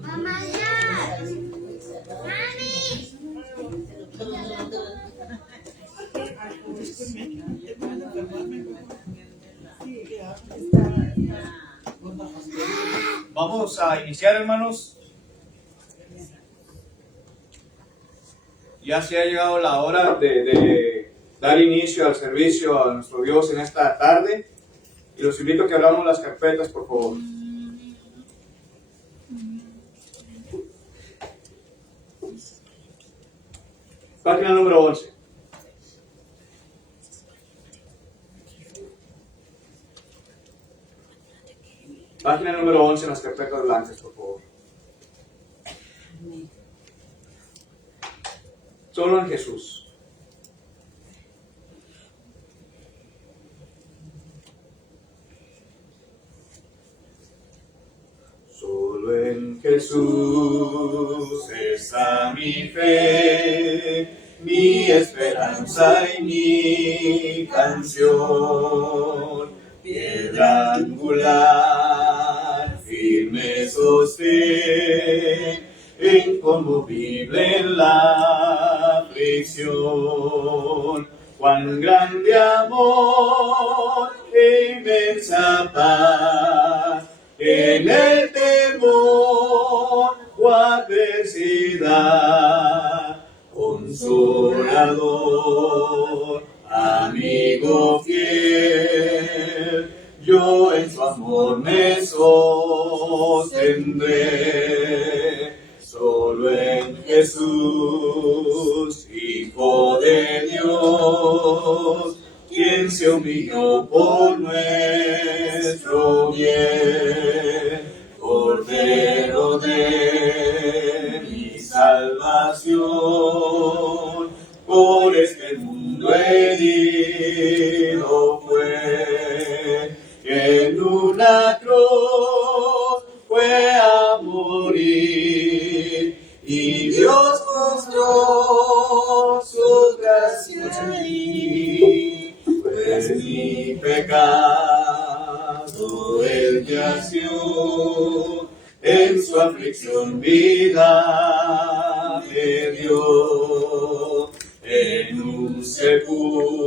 Mamá, ya. Mami. Vamos a iniciar, hermanos. Ya se ha llegado la hora de dar inicio al servicio a nuestro Dios en esta tarde. Y los invito a que abramos las carpetas, por favor. Página número 11. Página número 11 en las carpetas blancas, por favor. Solo en Jesús. Solo en Jesús está mi fe, mi esperanza y mi canción. Piedra angular, firme sostén, inconmovible en la aflicción. Cuán grande amor e inmensa paz en el temor o adversidad. Consolador, amigo fiel, yo en su amor me sostendré. Solo en Jesús, Hijo de Dios, quien se humilló por nuestro bien, Cordero de mi salvación, por este mundo herido fue, en una cruz fue a morir, y Dios mostró su gracia ahí, pues mi pecado él yació, en su aflicción vida me dio, en un sepulcro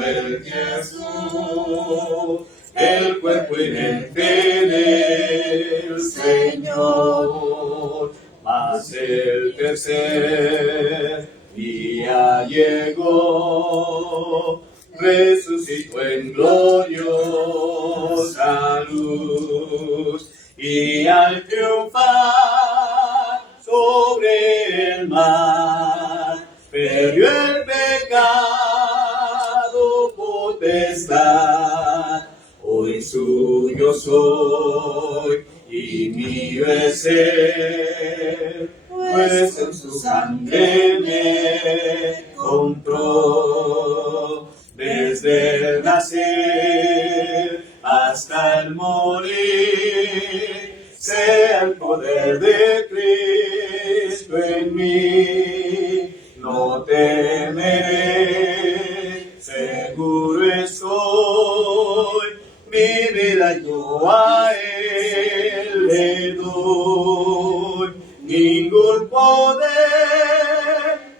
él yació, el cuerpo inerte del Señor. Mas el tercer día llegó, resucitó en gloriosa luz, y al triunfar sobre el mar, perdió el pecado potestad. Hoy suyo soy y mío es él, pues en su sangre me compró. Desde el nacer hasta el morir, sea el poder de Cristo en mí. No temeré, seguro estoy, mi vida yo a él le doy. Ningún poder,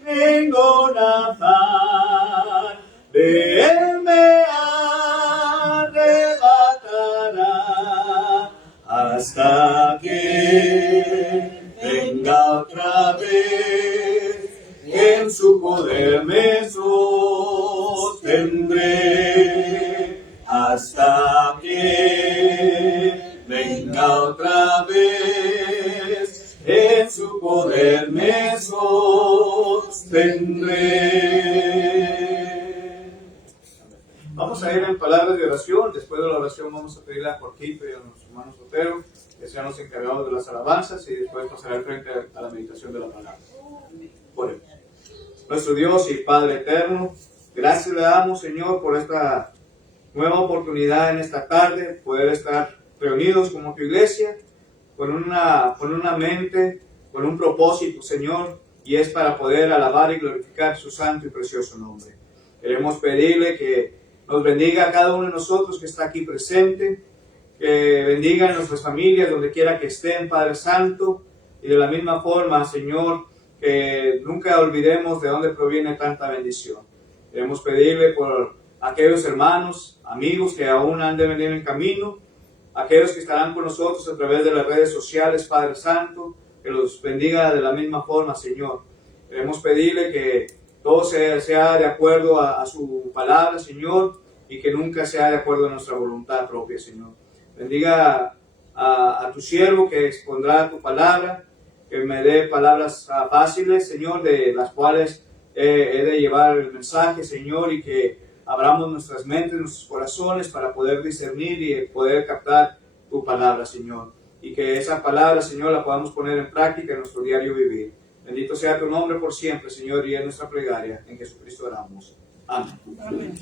ningún afán de él me arrebatará, hasta que venga otra vez, en su poder me sostendré, hasta que venga otra vez, en su poder me sostendré. Vamos a ir en palabras de oración. Después de la oración vamos a pedirle a Jorquito y a nuestros hermanos Otero que sean los encargados de las alabanzas, y después pasará al frente a la meditación de la palabra. Bueno, nuestro Dios y Padre eterno, gracias le damos, Señor, por esta nueva oportunidad en esta tarde, poder estar reunidos como tu iglesia, con una mente, con un propósito, Señor, y es para poder alabar y glorificar su santo y precioso nombre. Queremos pedirle que nos bendiga a cada uno de nosotros que está aquí presente, que bendiga a nuestras familias donde quiera que estén, Padre Santo, y de la misma forma, Señor, que nunca olvidemos de dónde proviene tanta bendición. Queremos pedirle por aquellos hermanos, amigos que aún han de venir en camino, aquellos que estarán con nosotros a través de las redes sociales, Padre Santo, que los bendiga de la misma forma, Señor. Queremos pedirle que todo sea de acuerdo a su palabra, Señor, y que nunca sea de acuerdo a nuestra voluntad propia, Señor. Bendiga a tu siervo que expondrá tu palabra, que me dé palabras fáciles, Señor, de las cuales he de llevar el mensaje, Señor, y que abramos nuestras mentes, nuestros corazones para poder discernir y poder captar tu palabra, Señor. Y que esa palabra, Señor, la podamos poner en práctica en nuestro diario vivir. Bendito sea tu nombre por siempre, Señor, y en nuestra plegaria. En Jesucristo oramos. Amén. Amén.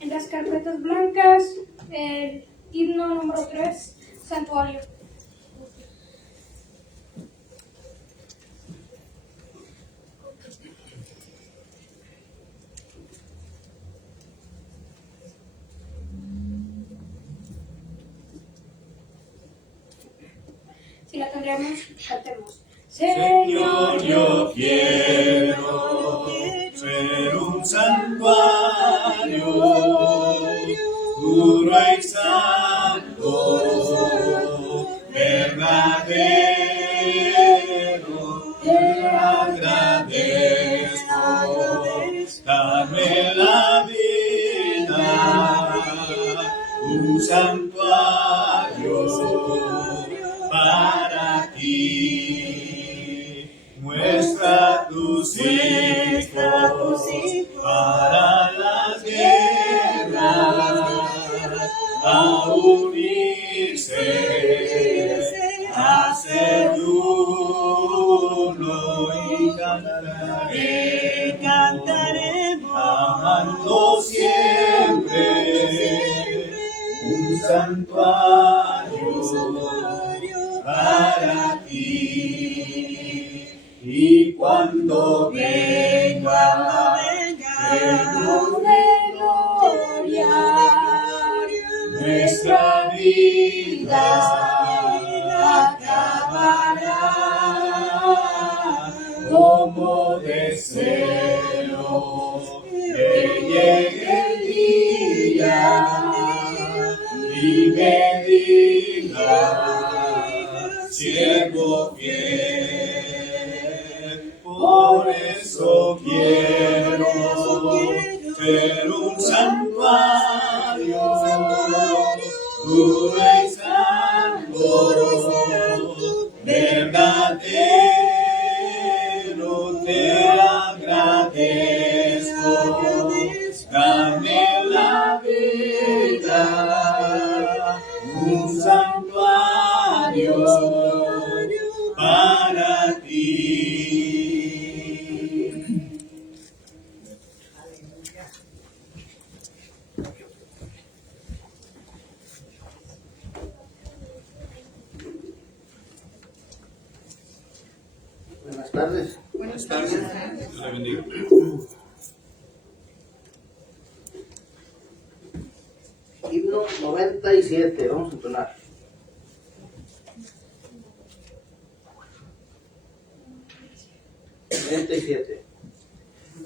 En las carpetas blancas, el himno número 3, Santuario. Si la tendremos, cantemos. Señor, yo quiero ser un santuario puro y santo, verdadero. Te agradezco, dame la vida, un santuario para ti. Muestra tus hijos para las guerras, a unirse, a ser uno y cantaremos, amando siempre un santuario para ti. Y cuando venga Reino de gloria, nuestra vida acabará. Como deseo que llegue el día y me diga, siervo fiel, por eso quiero ser un santuario puro y santo, verdadero. Te agradezco, dame la vida, un santuario para ti. Buenas tardes. Buenas tardes. Dios le bendiga. Himno 97, vamos a entonar.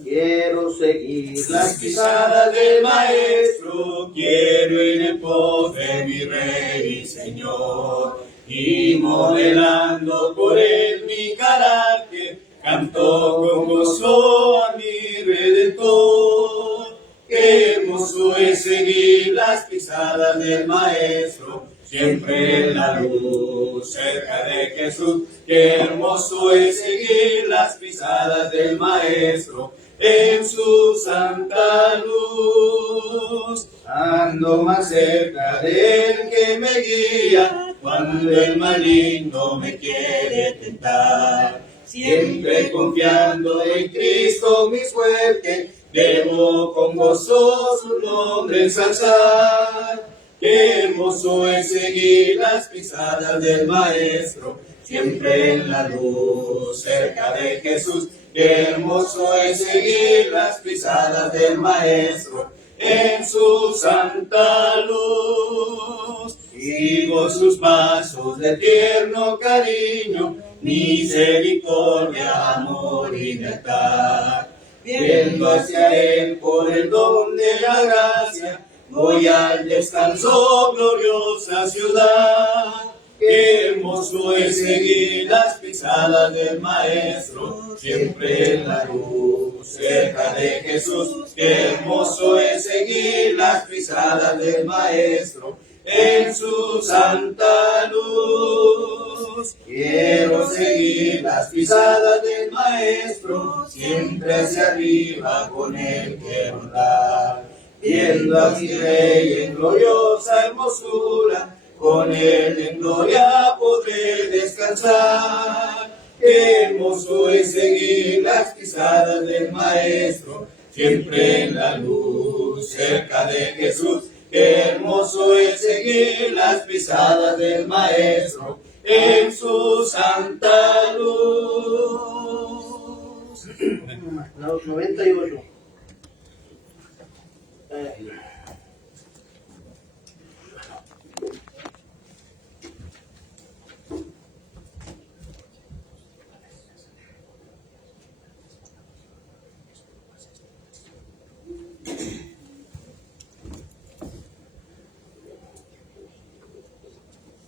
Quiero seguir Las pisadas del Maestro, quiero ir en pos de mi Rey y Señor, y modelando por él mi carácter, canto con gozo a mi Redentor. Qué hermoso es seguir las pisadas del Maestro, siempre en la luz, cerca de Jesús. Qué hermoso es seguir las pisadas del Maestro, en su santa luz. Ando más cerca de él que me guía, cuando el maligno me quiere tentar. Siempre confiando en Cristo mi suerte, debo con gozo su nombre ensalzar. Qué hermoso es seguir las pisadas del Maestro, siempre en la luz, cerca de Jesús. Qué hermoso es seguir las pisadas del Maestro, en su santa luz. Sigo sus pasos de tierno cariño, misericordia, amor y lealtad. Viendo hacia Él por el don de la gracia, voy al descanso, gloriosa ciudad. Qué hermoso es seguir las pisadas del Maestro, siempre en la luz, cerca de Jesús. Qué hermoso es seguir las pisadas del Maestro, en su santa luz. Quiero seguir las pisadas del Maestro, siempre hacia arriba con Él quiero andar. Viendo a mi Rey en gloriosa hermosura, con Él en gloria podré descansar. Qué hermoso es seguir las pisadas del Maestro, siempre en la luz, cerca de Jesús. Qué hermoso es seguir las pisadas del Maestro, en su santa luz.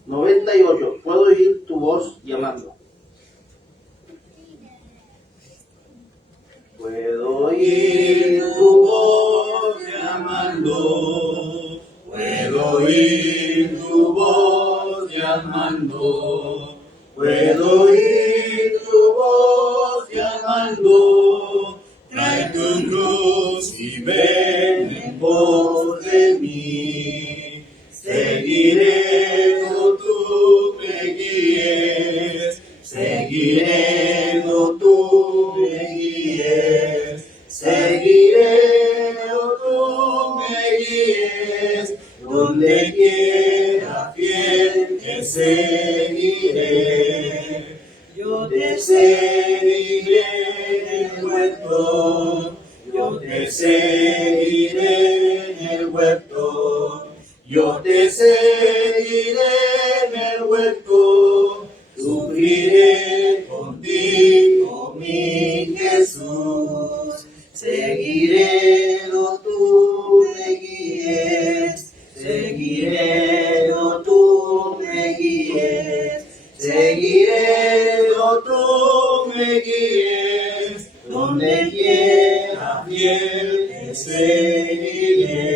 98. Puedo oír tu voz llamando. Puedo oír Tu voz llamando, puedo oír tu voz llamando, puedo oír tu voz llamando. Trae tu cruz y ven en pos de mí. Seguiré, no tú me guíes, seguiré, no tú me guíes, seguiré, no tú me guíes, donde quiera fiel te seguiré. Yo te seguiré en el huerto, yo te seguiré en el huerto. Yo te seguiré en el huerto, sufriré contigo, mi Jesús. Seguiré, no tú me guíes, seguiré, no tú me guíes, seguiré, no tú me guíes, donde quiera fiel te seguiré.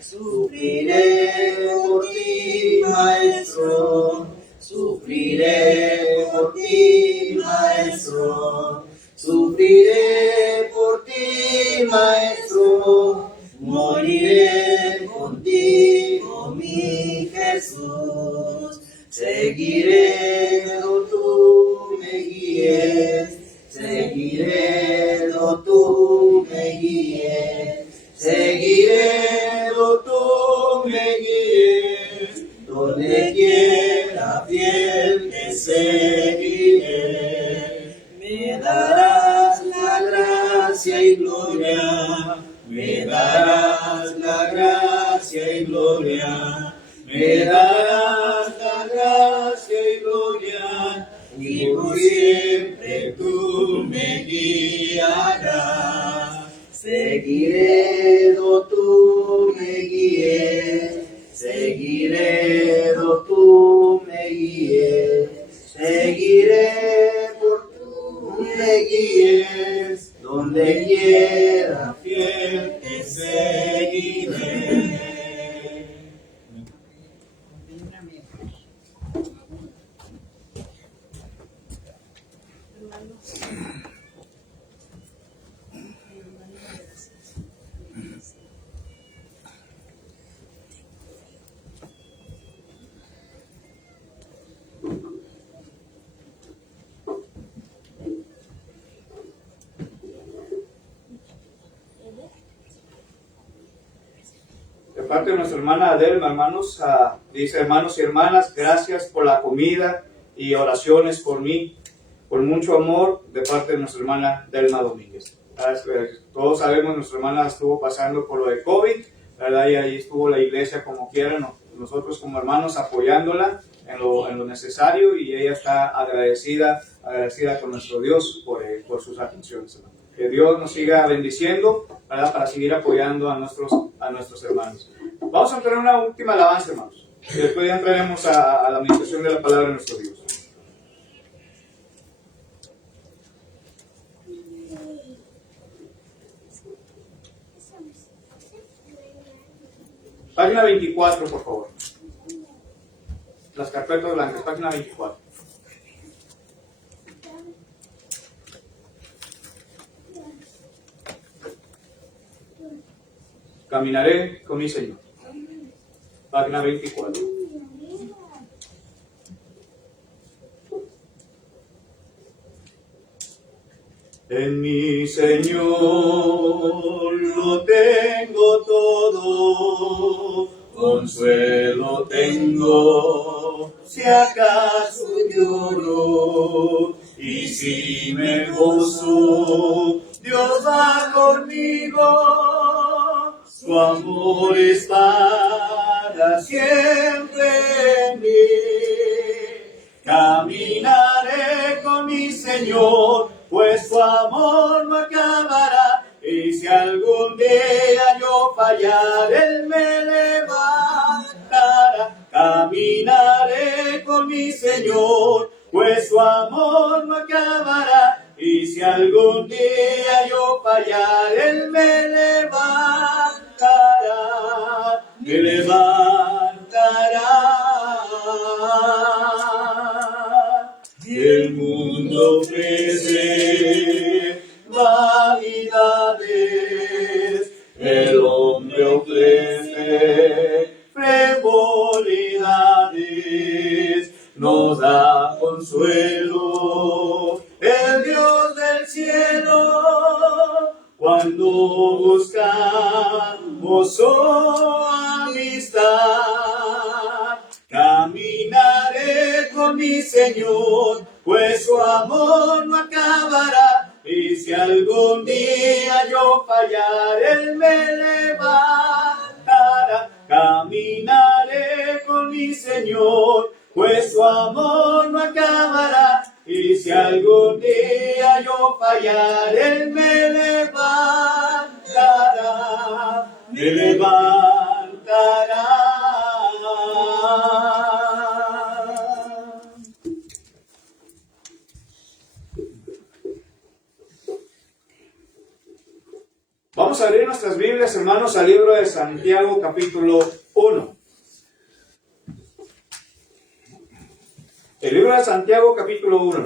Sufriré por ti, Maestro, sufriré por ti, Maestro, sufriré por ti, Maestro, moriré contigo, mi Jesús. Seguiré, no tú me guíes, seguiré, no tú me guíes, seguiré, no tú me guíes, donde quiera fiel te seguiré. Me darás la gracia y gloria, me darás la gracia y gloria, me darás la gracia y gloria, y por siempre tú me guiarás. Seguiré, no tú me guíes, seguiré, no tú me guíes, seguiré por tú me guíes, donde quiera fiel te seguiré. parte de nuestra hermana Adelma, hermanos, dice: hermanos y hermanas, gracias por la comida y oraciones por mí, por mucho amor de parte de nuestra hermana Delma Domínguez. Todos sabemos, nuestra hermana estuvo pasando por lo de COVID, ¿verdad? Y ahí estuvo la iglesia como quiera, nosotros como hermanos apoyándola en lo necesario, y ella está agradecida con nuestro Dios por sus atenciones, hermano. Que Dios nos siga bendiciendo, ¿verdad? Para seguir apoyando a nuestros hermanos. Vamos a tener una última alabanza, hermanos, y después ya entraremos a la meditación de la palabra de nuestro Dios. Página 24, por favor. Las carpetas blancas, página 24. Caminaré con mi Señor. Página 24. En mi Señor lo tengo todo, consuelo tengo, si acaso lloro, y si me gozo, Dios va conmigo, su amor es para siempre en mí. Caminaré con mi Señor, pues su amor no acabará, y si algún día yo fallar, Él me levantará. Caminaré con mi Señor, pues su amor no acabará, y si algún día yo fallar, Él me levantará, me levantará. El mundo ofrece vanidades, el hombre ofrece frivolidades, nos da consuelo el Dios del cielo cuando buscamos su amistad. Caminaré con mi Señor, pues su amor no acabará, y si algún día yo fallar, Él me levantará. Caminaré con mi Señor, pues su amor no acabará, y si algún día yo fallar, Él me levantará, me levantará. Vamos a abrir nuestras Biblias, hermanos, al libro de Santiago, capítulo 1. El libro de Santiago, capítulo 1.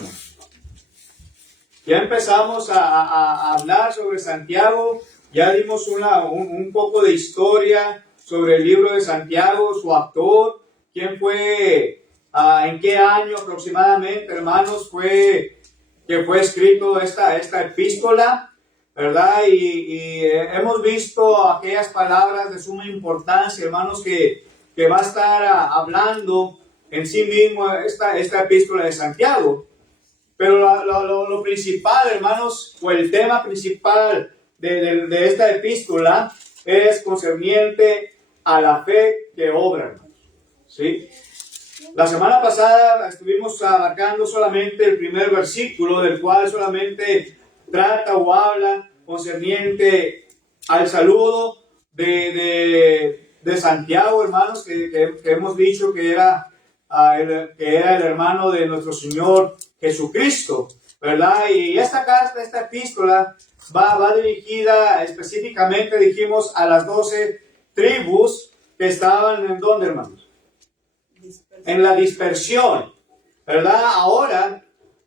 Ya empezamos a hablar sobre Santiago, ya dimos un poco de historia sobre el libro de Santiago, su autor, quién fue, en qué año aproximadamente, hermanos, fue escrito esta epístola, ¿verdad? Y hemos visto aquellas palabras de suma importancia, hermanos, que va a estar hablando en sí mismo esta epístola de Santiago. Pero lo principal, hermanos, o el tema principal de esta epístola es concerniente a la fe que obra, hermanos. ¿Sí? La semana pasada estuvimos abarcando solamente el primer versículo, del cual solamente trata o habla concerniente al saludo de Santiago, hermanos, que hemos dicho que era el hermano de nuestro Señor Jesucristo, ¿verdad? Y esta carta, esta epístola va dirigida específicamente, dijimos, a las 12 tribus que estaban ¿en dónde, hermanos? En la dispersión, ¿verdad? Ahora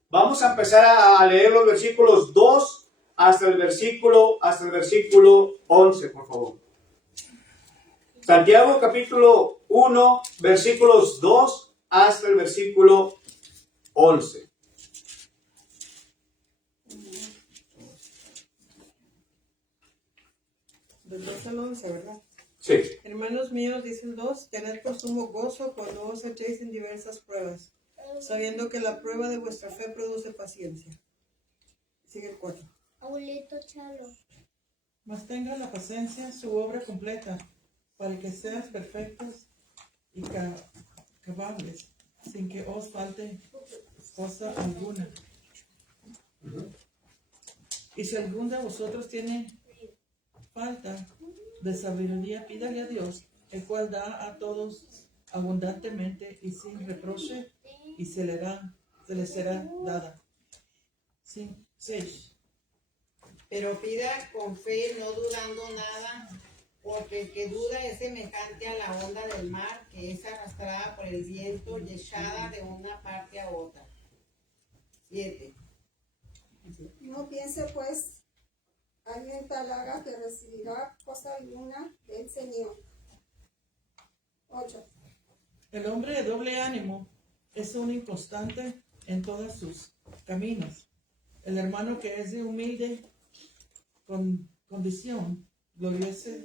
vamos a empezar a leer los versículos 2 hasta el versículo 11, por favor. Santiago capítulo 1, versículos 2 hasta el versículo 11. Del 2 al 11, ¿verdad? Sí. Hermanos míos, dice el 2, tened por sumo gozo cuando os echéis en diversas pruebas, sabiendo que la prueba de vuestra fe produce paciencia. Sigue el 4. Abuelito Chalo. Mas tenga la paciencia su obra completa, para que seas perfectos y cabables, sin que os falte cosa alguna. Y si alguno de vosotros tiene falta de sabiduría, pídale a Dios, el cual da a todos abundantemente y sin reproche, y se le será dada. 6. Pero pida con fe, no dudando nada, porque el que duda es semejante a la onda del mar, que es arrastrada por el viento y echada de una parte a otra. 7. No piense pues alguien tal haga que recibirá cosa alguna del Señor. 8. El hombre de doble ánimo es un inconstante en todos sus caminos. El hermano que es de humilde condición gloriose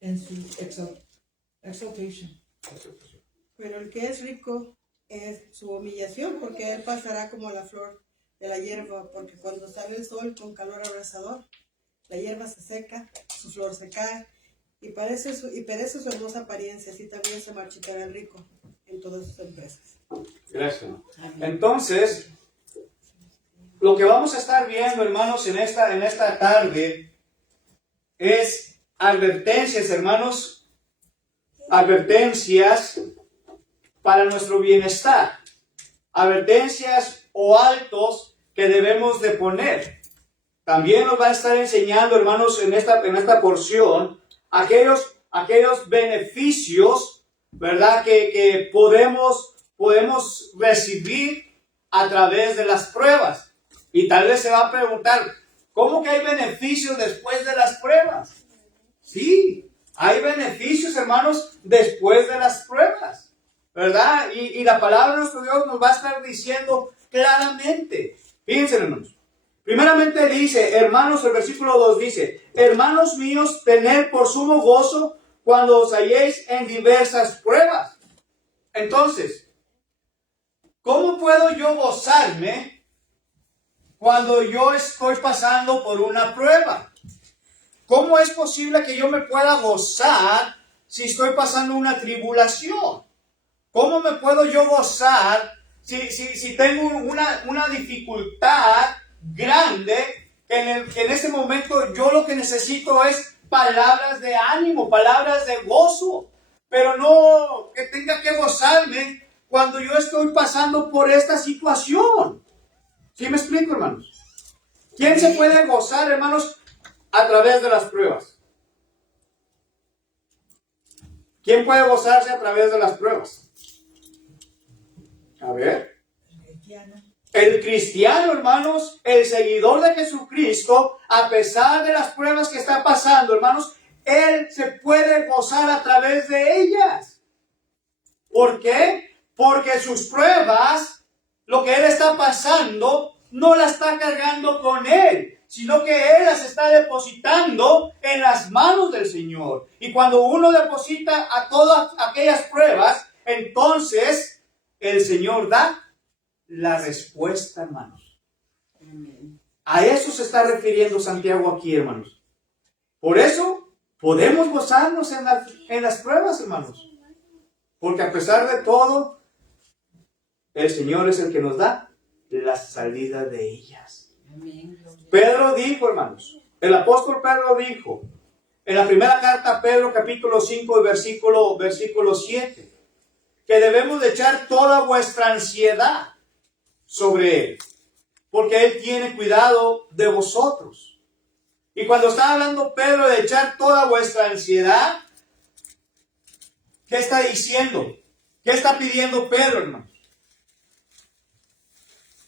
en su exaltación. Pero el que es rico es su humillación, porque él pasará como la flor de la hierba, porque cuando sale el sol con calor abrasador, la hierba se seca, su flor se cae, y perece su hermosa apariencia, así también se marchitará el rico en todas sus empresas. Gracias. Entonces, lo que vamos a estar viendo, hermanos, en esta tarde es advertencias, hermanos, advertencias para nuestro bienestar, advertencias o altos que debemos de poner. También nos va a estar enseñando, hermanos, en esta porción, aquellos beneficios, ¿verdad?, que podemos recibir a través de las pruebas. Y tal vez se va a preguntar, ¿cómo que hay beneficios después de las pruebas? Sí, hay beneficios, hermanos, después de las pruebas, ¿verdad? Y la palabra de nuestro Dios nos va a estar diciendo claramente. Fíjense, hermanos. Primeramente dice, hermanos, el versículo 2 dice, hermanos míos, tened por sumo gozo cuando os halléis en diversas pruebas. Entonces, ¿cómo puedo yo gozarme cuando yo estoy pasando por una prueba? ¿Cómo es posible que yo me pueda gozar si estoy pasando una tribulación? ¿Cómo me puedo yo gozar si tengo una dificultad grande, que en ese momento yo lo que necesito es palabras de ánimo, palabras de gozo, pero no que tenga que gozarme cuando yo estoy pasando por esta situación? ¿Sí me explico, hermanos? ¿Quién se puede gozar, hermanos, a través de las pruebas? ¿Quién puede gozarse a través de las pruebas? A ver. El cristiano, hermanos, el seguidor de Jesucristo, a pesar de las pruebas que está pasando, hermanos, él se puede gozar a través de ellas. ¿Por qué? Porque sus pruebas, lo que él está pasando, no la está cargando con él, sino que él las está depositando en las manos del Señor. Y cuando uno deposita a todas aquellas pruebas, entonces el Señor da la respuesta, hermanos. A eso se está refiriendo Santiago aquí, hermanos. Por eso podemos gozarnos en las pruebas, hermanos. Porque a pesar de todo, el Señor es el que nos da la salida de ellas. Pedro dijo, hermanos, el apóstol Pedro dijo, en la primera carta a Pedro, capítulo 5, versículo 7, que debemos de echar toda vuestra ansiedad sobre Él, porque Él tiene cuidado de vosotros. Y cuando está hablando Pedro de echar toda vuestra ansiedad, ¿qué está diciendo? ¿Qué está pidiendo Pedro, hermanos?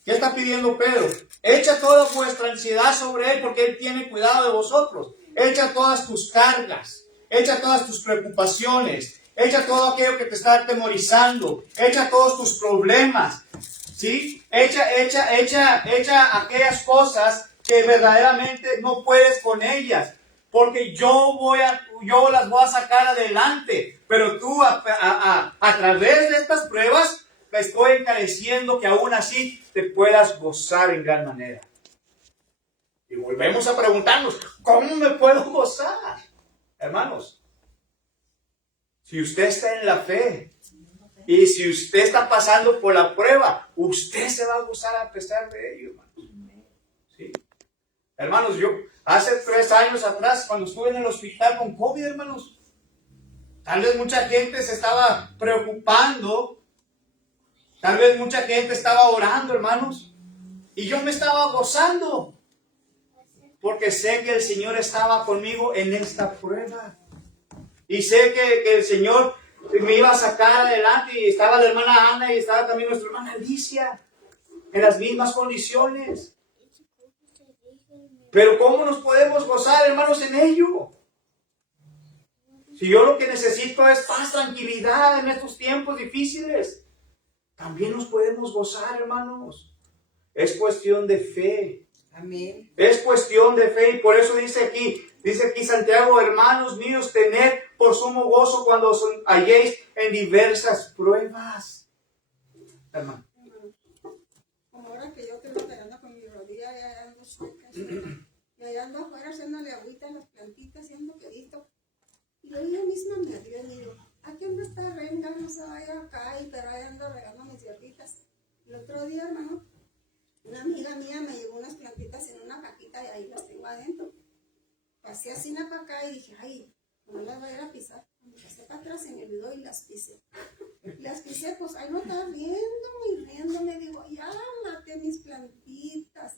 ¿Qué está pidiendo Pedro? Echa toda vuestra ansiedad sobre Él, porque Él tiene cuidado de vosotros. Echa todas tus cargas, echa todas tus preocupaciones, echa todo aquello que te está atemorizando, echa todos tus problemas, ¿sí? Echa aquellas cosas que verdaderamente no puedes con ellas. porque yo las voy a sacar adelante. Pero tú a través de estas pruebas te estoy encareciendo que aún así te puedas gozar en gran manera. Y volvemos a preguntarnos, ¿cómo me puedo gozar? Hermanos, si usted está en la fe y si usted está pasando por la prueba, usted se va a gozar a pesar de ello, hermanos. ¿Sí? Hermanos, yo hace 3 años atrás, cuando estuve en el hospital con COVID, hermanos, tal vez mucha gente se estaba preocupando, tal vez mucha gente estaba orando, hermanos, y yo me estaba gozando, porque sé que el Señor estaba conmigo en esta prueba. Y sé que el Señor me iba a sacar adelante, y estaba la hermana Ana y estaba también nuestra hermana Alicia en las mismas condiciones. Pero ¿cómo nos podemos gozar, hermanos, en ello? Si yo lo que necesito es paz, tranquilidad en estos tiempos difíciles, también nos podemos gozar, hermanos. Es cuestión de fe. Amén. Es cuestión de fe, y por eso dice aquí Santiago, hermanos míos, tened por sumo gozo cuando os halléis en diversas pruebas. Hermano. Como ahora que yo estoy batallando con mi rodilla, ya ando sueca, y allá ando afuera haciéndole agüita a las plantitas y ando quedito. Y yo misma me río y digo, aquí anda esta renga, no se vaya a caer, pero ahí ando regando mis hierbitas. El otro día, hermano, una amiga mía me llevó unas plantitas en una cajita y ahí las tengo adentro. Pasé así para acá y dije, ay, no las voy a ir a pisar. Cuando pasé para atrás se me olvidó y las pisé. Las pisé, pues ahí no estaba riéndome, digo, ya maté mis plantitas.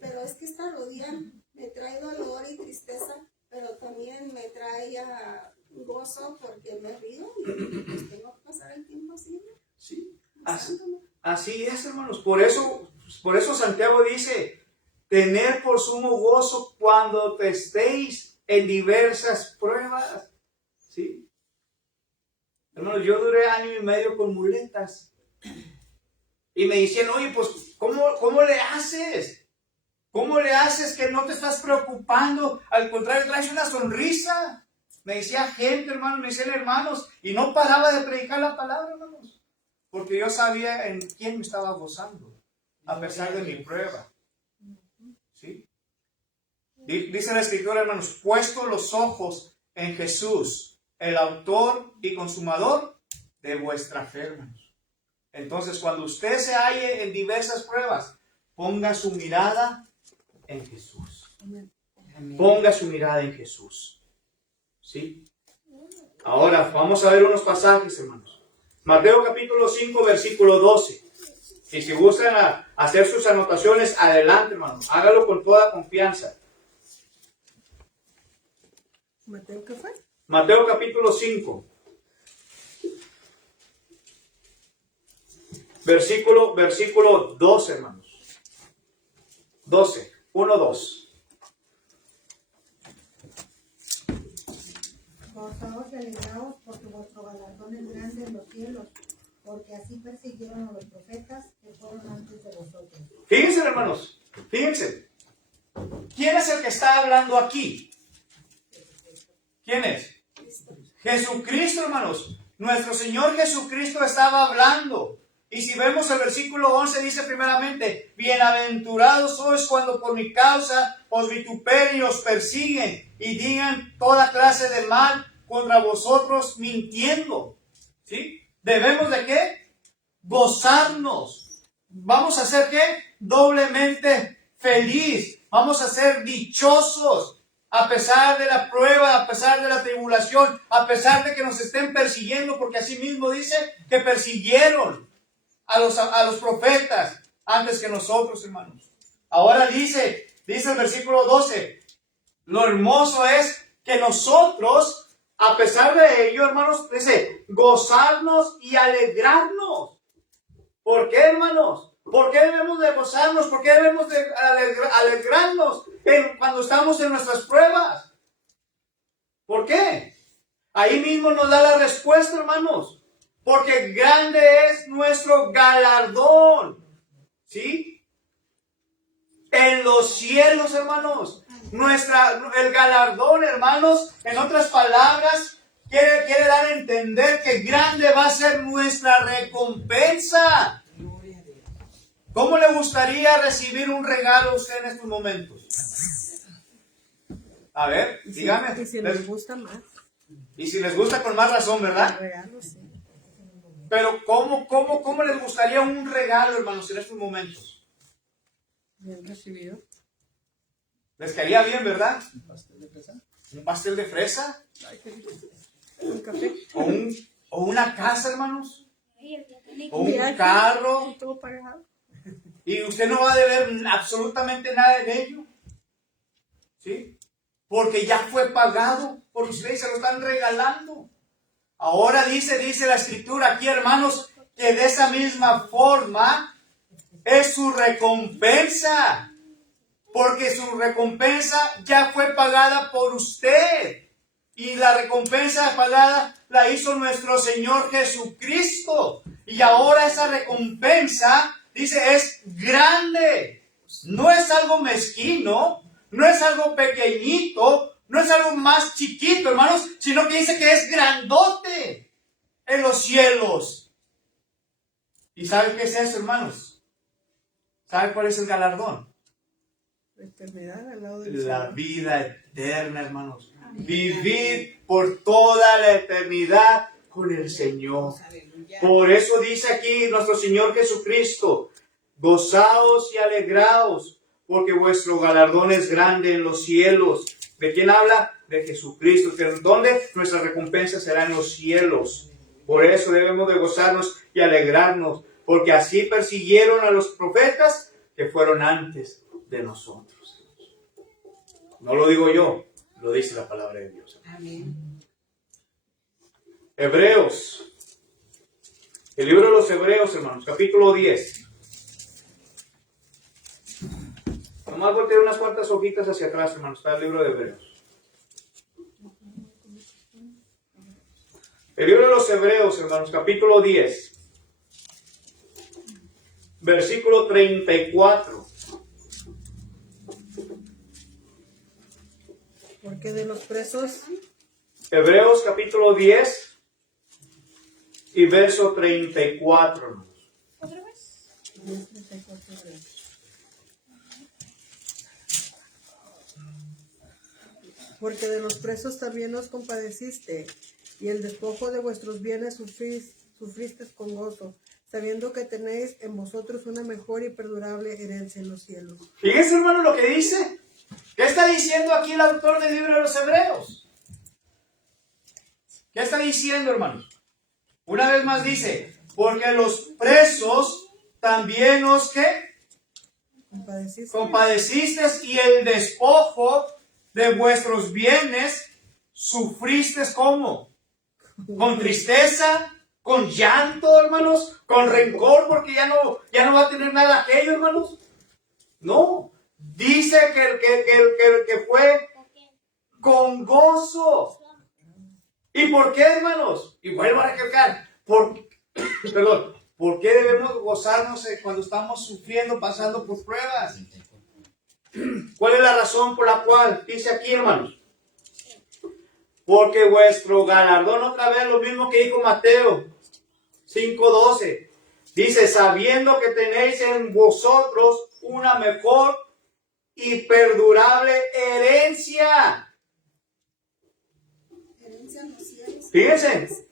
Pero es que esta rodilla me trae dolor y tristeza, pero también me trae gozo porque me río y pues tengo que pasar el tiempo así, ¿no? Sí, así es, hermanos. Por eso Santiago dice, tener por sumo gozo cuando te estéis en diversas pruebas. ¿Sí? Hermanos, yo duré 1 año y medio con muletas. Y me decían, oye, pues, ¿cómo le haces? ¿Cómo le haces que no te estás preocupando? Al contrario, traes una sonrisa. Me decía gente, hermanos, me decían hermanos. Y no paraba de predicar la palabra, hermanos. Porque yo sabía en quién me estaba gozando, a pesar de mi prueba. ¿Sí? Dice la Escritura, hermanos, puesto los ojos en Jesús, el autor y consumador de vuestra fe, hermanos. Entonces, cuando usted se halle en diversas pruebas, ponga su mirada en Jesús. Ponga su mirada en Jesús. ¿Sí? Ahora, vamos a ver unos pasajes, hermanos. Mateo capítulo 5, versículo 12. Y si gustan hacer sus anotaciones, adelante, hermanos. Hágalo con toda confianza. ¿Mateo qué fue? Mateo capítulo 5. Versículo 12, hermanos. 12. 1, 2. Gozaos y alegraos, porque vuestro galardón es grande en los cielos, porque así persiguieron a los profetas que fueron antes de vosotros. Fíjense, hermanos, fíjense. ¿Quién es el que está hablando aquí? ¿Quién es? Jesucristo, hermanos. Nuestro Señor Jesucristo estaba hablando. Y si vemos el versículo 11, dice primeramente, bienaventurados sois cuando por mi causa os vituperen y os persiguen y digan toda clase de mal contra vosotros mintiendo. ¿Sí? ¿Debemos de qué? Gozarnos. ¿Vamos a ser qué? Doblemente feliz. Vamos a ser dichosos. A pesar de la prueba, a pesar de la tribulación, a pesar de que nos estén persiguiendo, porque así mismo dice que persiguieron a los profetas antes que nosotros, hermanos. Ahora dice el versículo 12, lo hermoso es que nosotros, a pesar de ello, hermanos, dice, gozarnos y alegrarnos. ¿Por qué, hermanos? ¿Por qué debemos de gozarnos? ¿Por qué debemos de alegrarnos cuando estamos en nuestras pruebas? ¿Por qué? Ahí mismo nos da la respuesta, hermanos. Porque grande es nuestro galardón. ¿Sí? En los cielos, hermanos. el galardón, hermanos, en otras palabras, quiere dar a entender que grande va a ser nuestra recompensa. ¿Cómo le gustaría recibir un regalo a usted en estos momentos? A ver, dígame. Y si les gusta más. Y si les gusta, con más razón, ¿verdad? Regalo, sí. Pero ¿cómo les gustaría un regalo, hermanos, en estos momentos? Bien recibido. Les caería bien, ¿verdad? ¿Un pastel de fresa? ¿Un pastel de fresa? Un café. ¿O una casa, hermanos? ¿O un Viaje. carro? Todo pagado. Y usted no va a deber absolutamente nada de ello. ¿Sí? Porque ya fue pagado por usted y se lo están regalando. Ahora dice la Escritura aquí, hermanos, que de esa misma forma es su recompensa. Porque su recompensa ya fue pagada por usted. Y la recompensa pagada la hizo nuestro Señor Jesucristo. Y ahora esa recompensa, dice, es grande. No es algo mezquino, no es algo pequeñito, no es algo más chiquito, hermanos, sino que dice que es grandote en los cielos. ¿Y sabe qué es eso, hermanos? ¿Sabe cuál es el galardón? La eternidad al lado del La Señor. vida eterna, hermanos. Vivir por toda la eternidad con el Señor. Por eso dice aquí nuestro Señor Jesucristo: gozaos y alegraos, porque vuestro galardón es grande en los cielos. ¿De quién habla? De Jesucristo. ¿Dónde? Nuestra recompensa será en los cielos. Por eso debemos de gozarnos y alegrarnos, porque así persiguieron a los profetas que fueron antes de nosotros. No lo digo yo, lo dice la palabra de Dios. Amén. Hebreos. El libro de los Hebreos, hermanos, capítulo 10. Nomás volteé unas cuantas hojitas hacia atrás, hermanos. Está el libro de Hebreos. El libro de los Hebreos, hermanos, capítulo 10. Versículo 34. Porque de los presos, Hebreos capítulo 10 y verso 34, hermanos. ¿Otra vez? porque de los presos también os compadeciste, y el despojo de vuestros bienes sufriste con gozo, sabiendo que tenéis en vosotros una mejor y perdurable herencia en los cielos. Fíjense, hermano, lo que dice. ¿Qué está diciendo aquí el autor del libro de los Hebreos? ¿Qué está diciendo, hermanos? Una vez más dice, porque los presos también os, ¿qué? Compadeciste, y el despojo de vuestros bienes sufriste, ¿cómo? Con tristeza, con llanto, hermanos, con rencor, porque ya no va a tener nada aquello, hermanos. No, dice que fue con gozo. ¿Y por qué, hermanos? Y vuelvo a recalcar, ¿por qué debemos gozarnos cuando estamos sufriendo, pasando por pruebas? ¿Cuál es la razón por la cual? Dice aquí, hermanos. Porque vuestro galardón, otra vez lo mismo que dijo Mateo 5:12. Dice, sabiendo que tenéis en vosotros una mejor y perdurable herencia. Herencia en los cielos. Fíjense,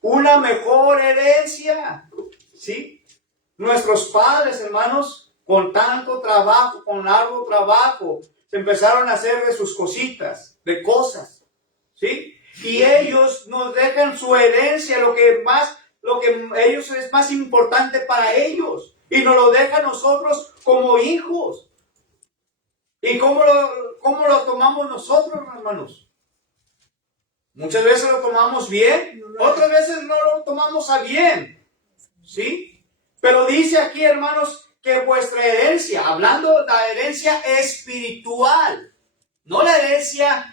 una mejor herencia. ¿Sí? Nuestros padres, hermanos, con tanto trabajo, con largo trabajo, se empezaron a hacer de sus cositas, de cosas. ¿Sí? Y ellos nos dejan su herencia, lo que ellos es más importante para ellos. Y nos lo dejan nosotros como hijos. ¿Y cómo lo tomamos nosotros, hermanos? Muchas veces lo tomamos bien, otras veces no lo tomamos a bien. ¿Sí? Pero dice aquí, hermanos, que vuestra herencia, hablando de la herencia espiritual, no la herencia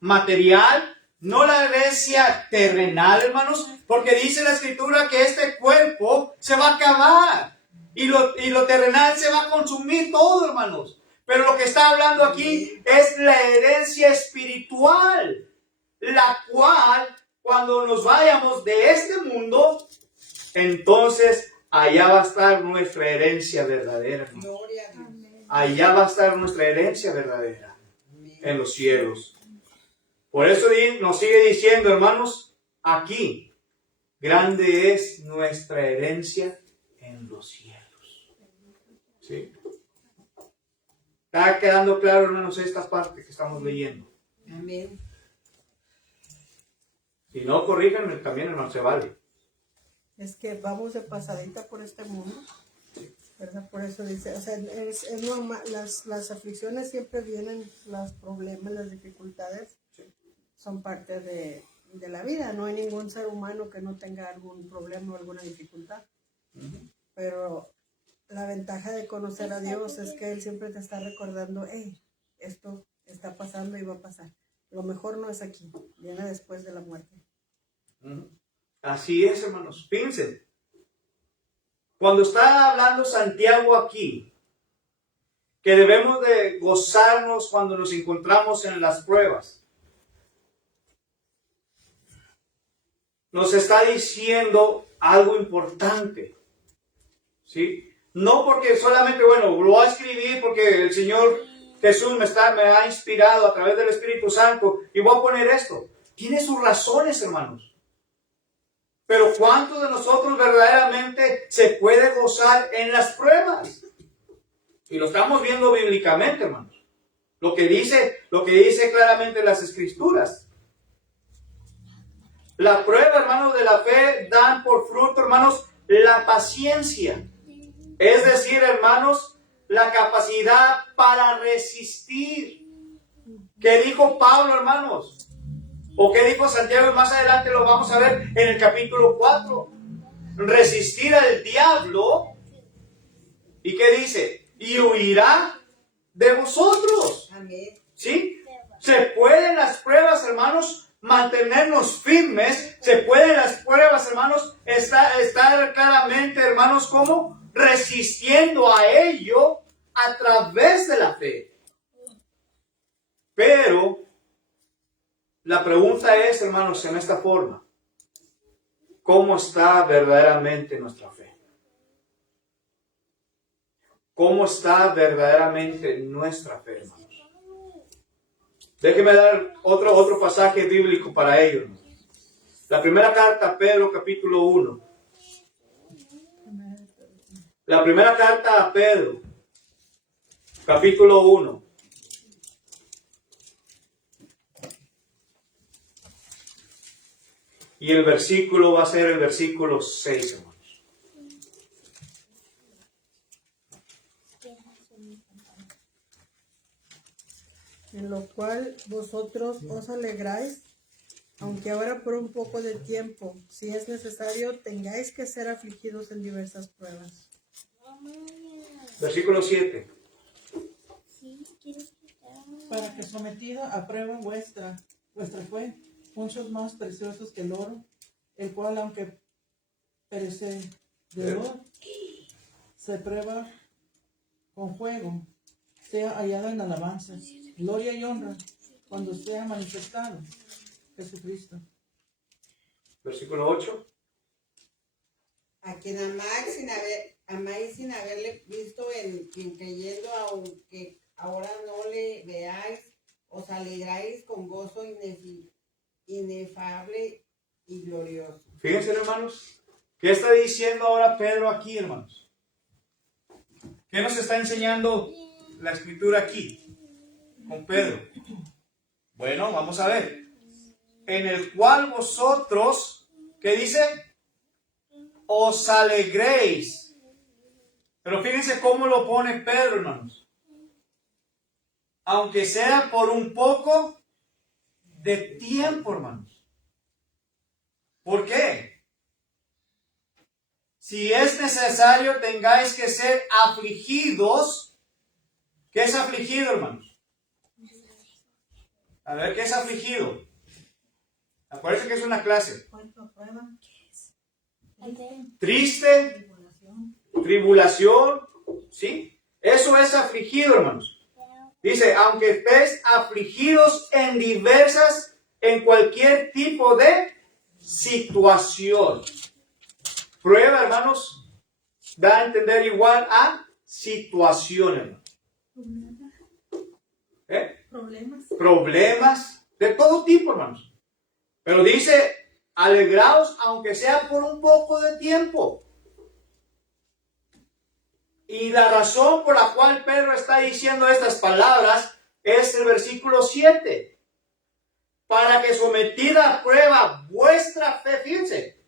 material, no la herencia terrenal, hermanos, porque dice la Escritura que este cuerpo se va a acabar y lo terrenal se va a consumir todo, hermanos. Pero lo que está hablando aquí es la herencia espiritual, la cual cuando nos vayamos de este mundo, entonces allá va a estar nuestra herencia verdadera. Gloria a Dios. Allá va a estar nuestra herencia verdadera en los cielos. Por eso nos sigue diciendo, hermanos, aquí, grande es nuestra herencia en los cielos. ¿Sí? ¿Está quedando claro, hermanos, esta parte que estamos leyendo? Amén. Si no, corríjanme también, hermano, se vale. Es que vamos de pasadita por este mundo, ¿verdad? Por eso dice, o sea, es normal, las aflicciones siempre vienen, los problemas, las dificultades, son parte de la vida. No hay ningún ser humano que no tenga algún problema o alguna dificultad. Pero la ventaja de conocer a Dios es que Él siempre te está recordando, hey, esto está pasando y va a pasar. Lo mejor no es aquí, viene después de la muerte. Así es, hermanos. Piensen. Cuando está hablando Santiago aquí, que debemos de gozarnos cuando nos encontramos en las pruebas, nos está diciendo algo importante. ¿Sí? No porque solamente, bueno, lo voy a escribir porque el Señor Jesús me ha inspirado a través del Espíritu Santo y voy a poner esto. Tiene sus razones, hermanos. Pero ¿cuántos de nosotros verdaderamente se puede gozar en las pruebas? Y lo estamos viendo bíblicamente, hermanos. Lo que dice claramente las Escrituras. La prueba, hermanos, de la fe dan por fruto, hermanos, la paciencia. Es decir, hermanos, la capacidad para resistir. ¿Qué dijo Pablo, hermanos? ¿O qué dijo Santiago? Y más adelante lo vamos a ver en el capítulo 4. Resistir al diablo. ¿Y qué dice? Y huirá de vosotros. Amén. ¿Sí? Se pueden las pruebas, hermanos, mantenernos firmes. Se pueden las pruebas, hermanos, estar claramente, hermanos, ¿cómo? Resistiendo a ello a través de la fe. Pero la pregunta es, hermanos, en esta forma: ¿cómo está verdaderamente nuestra fe? ¿Cómo está verdaderamente nuestra fe, hermanos? Déjenme dar otro pasaje bíblico para ello, hermanos. La primera carta a Pedro, capítulo 1. La primera carta a Pedro, capítulo 1. Y el versículo va a ser el versículo 6, hermanos. En lo cual vosotros os alegráis, aunque ahora por un poco de tiempo, si es necesario, tengáis que ser afligidos en diversas pruebas. Versículo 7. Para que sometida a prueba vuestra fe, muchos más preciosos que el oro, el cual aunque perecedero, se prueba con fuego, sea hallada en alabanza, gloria y honra, cuando sea manifestado Jesucristo. Versículo 8. A quien amáis sin haberle visto, en quien creyendo, aunque ahora no le veáis, os alegráis con gozo inefable y glorioso. Fíjense, hermanos, ¿qué está diciendo ahora Pedro aquí, hermanos? ¿Qué nos está enseñando la Escritura aquí con Pedro? Bueno, vamos a ver. En el cual vosotros, ¿qué dice? Os alegréis. Pero fíjense cómo lo pone Pedro, hermanos. Aunque sea por un poco de tiempo, hermanos. ¿Por qué? Si es necesario, tengáis que ser afligidos. ¿Qué es afligido, hermanos? A ver, ¿qué es afligido? Acuérdense que es una clase. Triste, tribulación, ¿sí? Eso es afligido, hermanos. Dice, aunque estéis afligidos en cualquier tipo de situación. Prueba, hermanos, da a entender igual a situación, hermanos. Problemas de todo tipo, hermanos. Pero dice, alegraos aunque sea por un poco de tiempo. Y la razón por la cual Pedro está diciendo estas palabras es el versículo 7. Para que sometida a prueba vuestra fe, fíjense.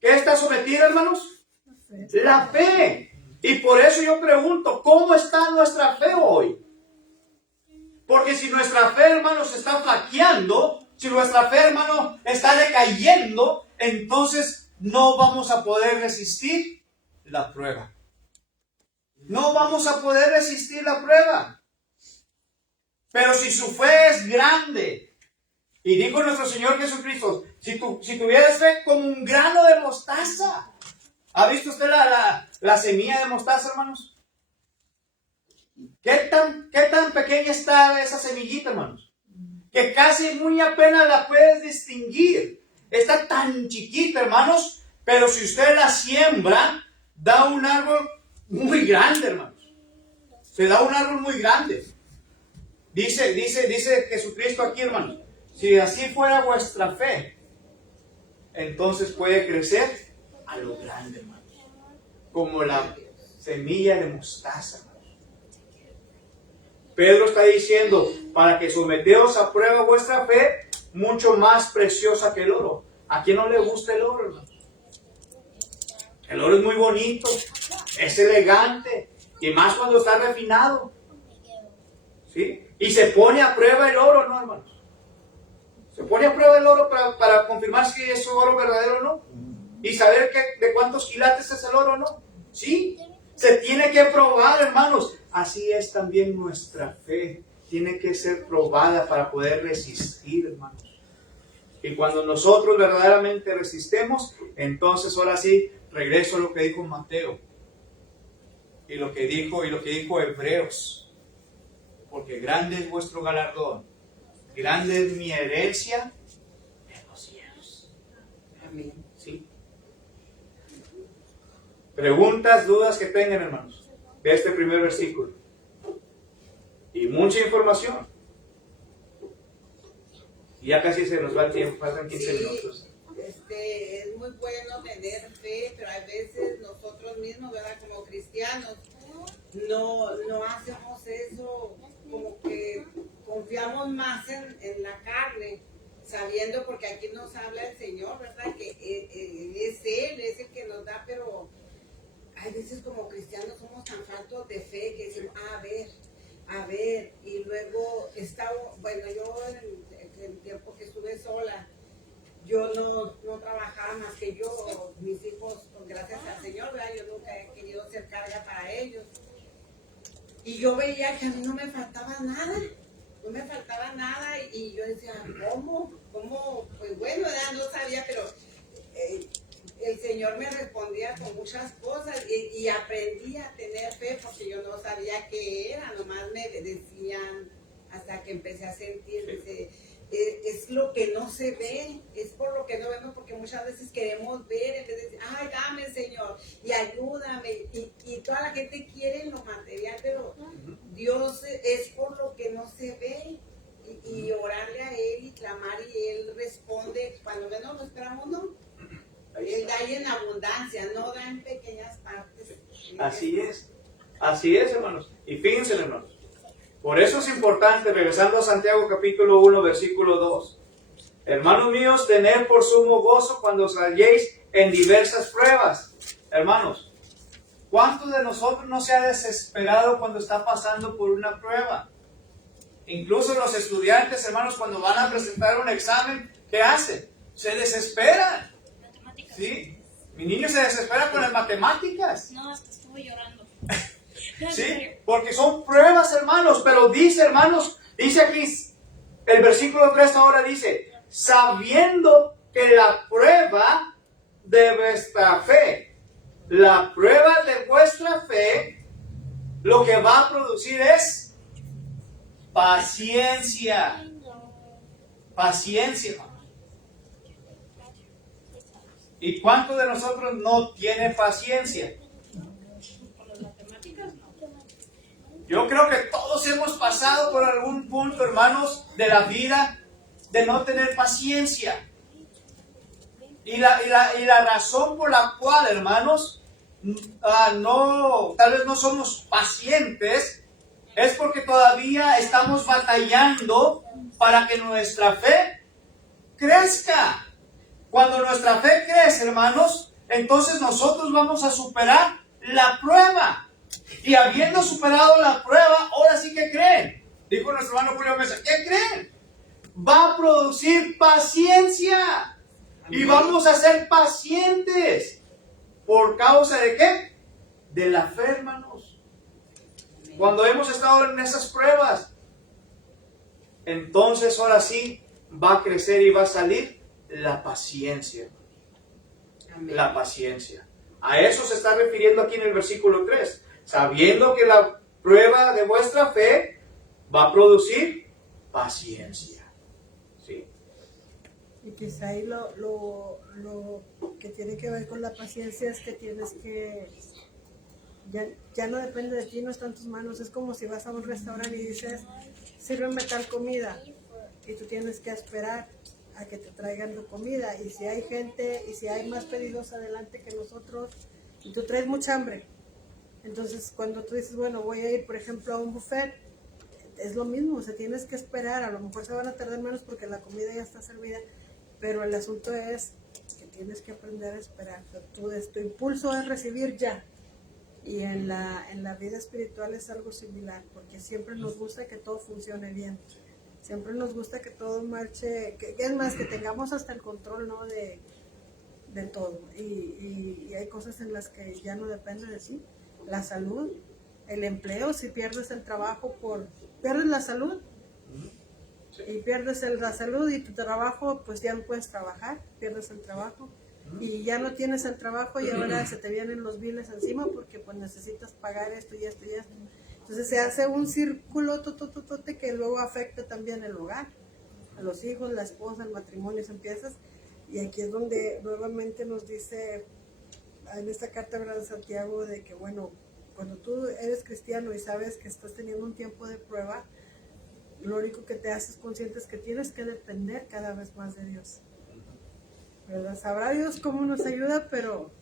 ¿Qué está sometida, hermanos? La fe. Y por eso yo pregunto, ¿cómo está nuestra fe hoy? Porque si nuestra fe, hermanos, está flaqueando, si nuestra fe, hermano, está decayendo, entonces no vamos a poder resistir la prueba. No vamos a poder resistir la prueba. Pero si su fe es grande, y dijo nuestro Señor Jesucristo, si tuvieras fe como un grano de mostaza. ¿Ha visto usted la semilla de mostaza, hermanos? ¿Qué tan pequeña está esa semillita, hermanos? Que casi muy apenas la puedes distinguir. Está tan chiquita, hermanos, pero si usted la siembra, da un árbol muy grande, hermanos. Se da un árbol muy grande. Dice Jesucristo aquí, hermanos, si así fuera vuestra fe, entonces puede crecer a lo grande, hermanos. Como la semilla de mostaza, hermanos. Pedro está diciendo, para que someteos a prueba vuestra fe, mucho más preciosa que el oro. ¿A quién no le gusta el oro, hermanos? El oro es muy bonito, es elegante, y más cuando está refinado. ¿Sí? Y se pone a prueba el oro, ¿no, hermanos? Se pone a prueba el oro para confirmar si es oro verdadero o no. Y saber de cuántos quilates es el oro o no. ¿Sí? Se tiene que probar, hermanos. Así es también nuestra fe. Tiene que ser probada para poder resistir, hermanos. Y cuando nosotros verdaderamente resistemos, entonces ahora sí, regreso a lo que dijo Mateo. Y lo que dijo Hebreos. Porque grande es vuestro galardón. Grande es mi herencia en los cielos. Amén. ¿Sí? Preguntas, dudas que tengan, hermanos, de este primer versículo. Y mucha información. Y ya casi se nos va el tiempo, faltan 15 minutos. Es muy bueno tener fe, pero a veces nosotros mismos, ¿verdad? Como cristianos, no hacemos eso, como que confiamos más en la carne, sabiendo, porque aquí nos habla el Señor, ¿verdad? Que Él es el que nos da, pero hay veces como cristianos somos tan faltos de fe que decimos, a ver, y luego yo en el tiempo que estuve sola, yo no trabajaba más que yo, mis hijos, gracias al Señor, ¿verdad? Yo nunca he querido ser carga para ellos. Y yo veía que a mí no me faltaba nada, y yo decía, ¿cómo? Pues bueno, ¿verdad? No sabía, pero el Señor me respondía con muchas cosas y aprendí a tener fe porque yo no sabía qué era, nomás me decían hasta que empecé a sentir, dice, es lo que no se ve, es por lo que no vemos, porque muchas veces queremos ver, en vez de decir, ay, dame, Señor, y ayúdame, y toda la gente quiere lo material, pero Dios es por lo que no se ve, y orarle a Él y clamar, y Él responde, cuando menos lo esperamos, no. Él da en abundancia, no da en pequeñas partes. Así es, hermanos. Y fíjense, hermanos. Por eso es importante, regresando a Santiago capítulo 1, versículo 2. Hermanos míos, tened por sumo gozo cuando os halléis en diversas pruebas. Hermanos, ¿cuántos de nosotros no se ha desesperado cuando está pasando por una prueba? Incluso los estudiantes, hermanos, cuando van a presentar un examen, ¿qué hacen? Se desesperan. ¿Sí? Mi niño se desespera con las matemáticas. No, hasta estuve llorando. ¿Sí? Porque son pruebas, hermanos. Pero dice, hermanos, dice aquí, el versículo 3 ahora dice, sabiendo que la prueba de vuestra fe, lo que va a producir es Paciencia. Paciencia, hermano. ¿Y cuántos de nosotros no tiene paciencia? Yo creo que todos hemos pasado por algún punto, hermanos, de la vida de no tener paciencia. Y la razón por la cual, hermanos, tal vez no somos pacientes, es porque todavía estamos batallando para que nuestra fe crezca. Cuando nuestra fe crece, hermanos, entonces nosotros vamos a superar la prueba. Y habiendo superado la prueba, ahora sí que creen. Dijo nuestro hermano Julio Mesa, ¿qué creen? Va a producir paciencia. Y vamos a ser pacientes. ¿Por causa de qué? De la fe, hermanos. Cuando hemos estado en esas pruebas, entonces ahora sí va a crecer y va a salir la paciencia. Amén. La paciencia. A eso se está refiriendo aquí en el versículo 3. Sabiendo que la prueba de vuestra fe va a producir paciencia. ¿Sí? Y quizá ahí lo que tiene que ver con la paciencia es que tienes que, ya no depende de ti, no está en tus manos. Es como si vas a un restaurante y dices, sírveme tal comida, y tú tienes que esperar a que te traigan tu comida. Y si hay gente, y si hay más pedidos adelante que nosotros, y tú traes mucha hambre, entonces cuando tú dices, bueno, voy a ir por ejemplo a un buffet, es lo mismo, o sea, tienes que esperar. A lo mejor se van a tardar menos porque la comida ya está servida, pero el asunto es que tienes que aprender a esperar. O sea, tu impulso es recibir ya. Y en la vida espiritual es algo similar, porque siempre nos gusta que todo funcione bien. Siempre nos gusta que todo marche, que es más, que tengamos hasta el control, ¿no? de todo. Y hay cosas en las que ya no depende de sí. La salud, el empleo, si pierdes el trabajo pierdes la salud. Y pierdes la salud y tu trabajo, pues ya no puedes trabajar, pierdes el trabajo. Y ya no tienes el trabajo y ahora se te vienen los biles encima porque pues necesitas pagar esto y esto y esto. Entonces se hace un círculo totototote que luego afecta también el hogar, a los hijos, la esposa, el matrimonio, se empiezas. Y aquí es donde nuevamente nos dice en esta carta de Santiago de que, bueno, cuando tú eres cristiano y sabes que estás teniendo un tiempo de prueba, lo único que te haces consciente es que tienes que depender cada vez más de Dios. ¿Verdad? Sabrá Dios cómo nos ayuda, pero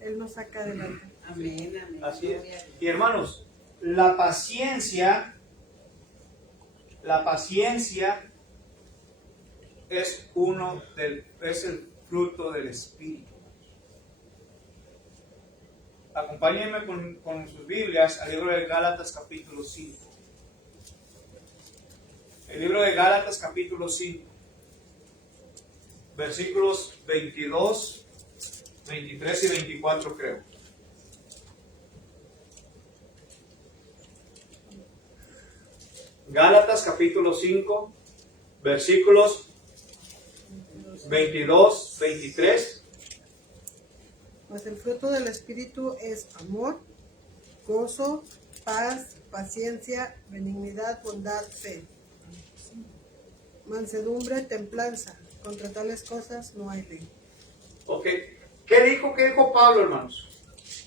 Él nos saca adelante. Amén, amén. Así es. Y hermanos, la paciencia es el fruto del Espíritu. Acompáñenme con sus Biblias al libro de Gálatas capítulo 5. El libro de Gálatas capítulo 5, versículos 22, 23 y 24 creo. Gálatas capítulo 5, versículos 22, 23. Pues el fruto del Espíritu es amor, gozo, paz, paciencia, benignidad, bondad, fe, mansedumbre, templanza. Contra tales cosas no hay ley. Ok. ¿Qué dijo Pablo, hermanos?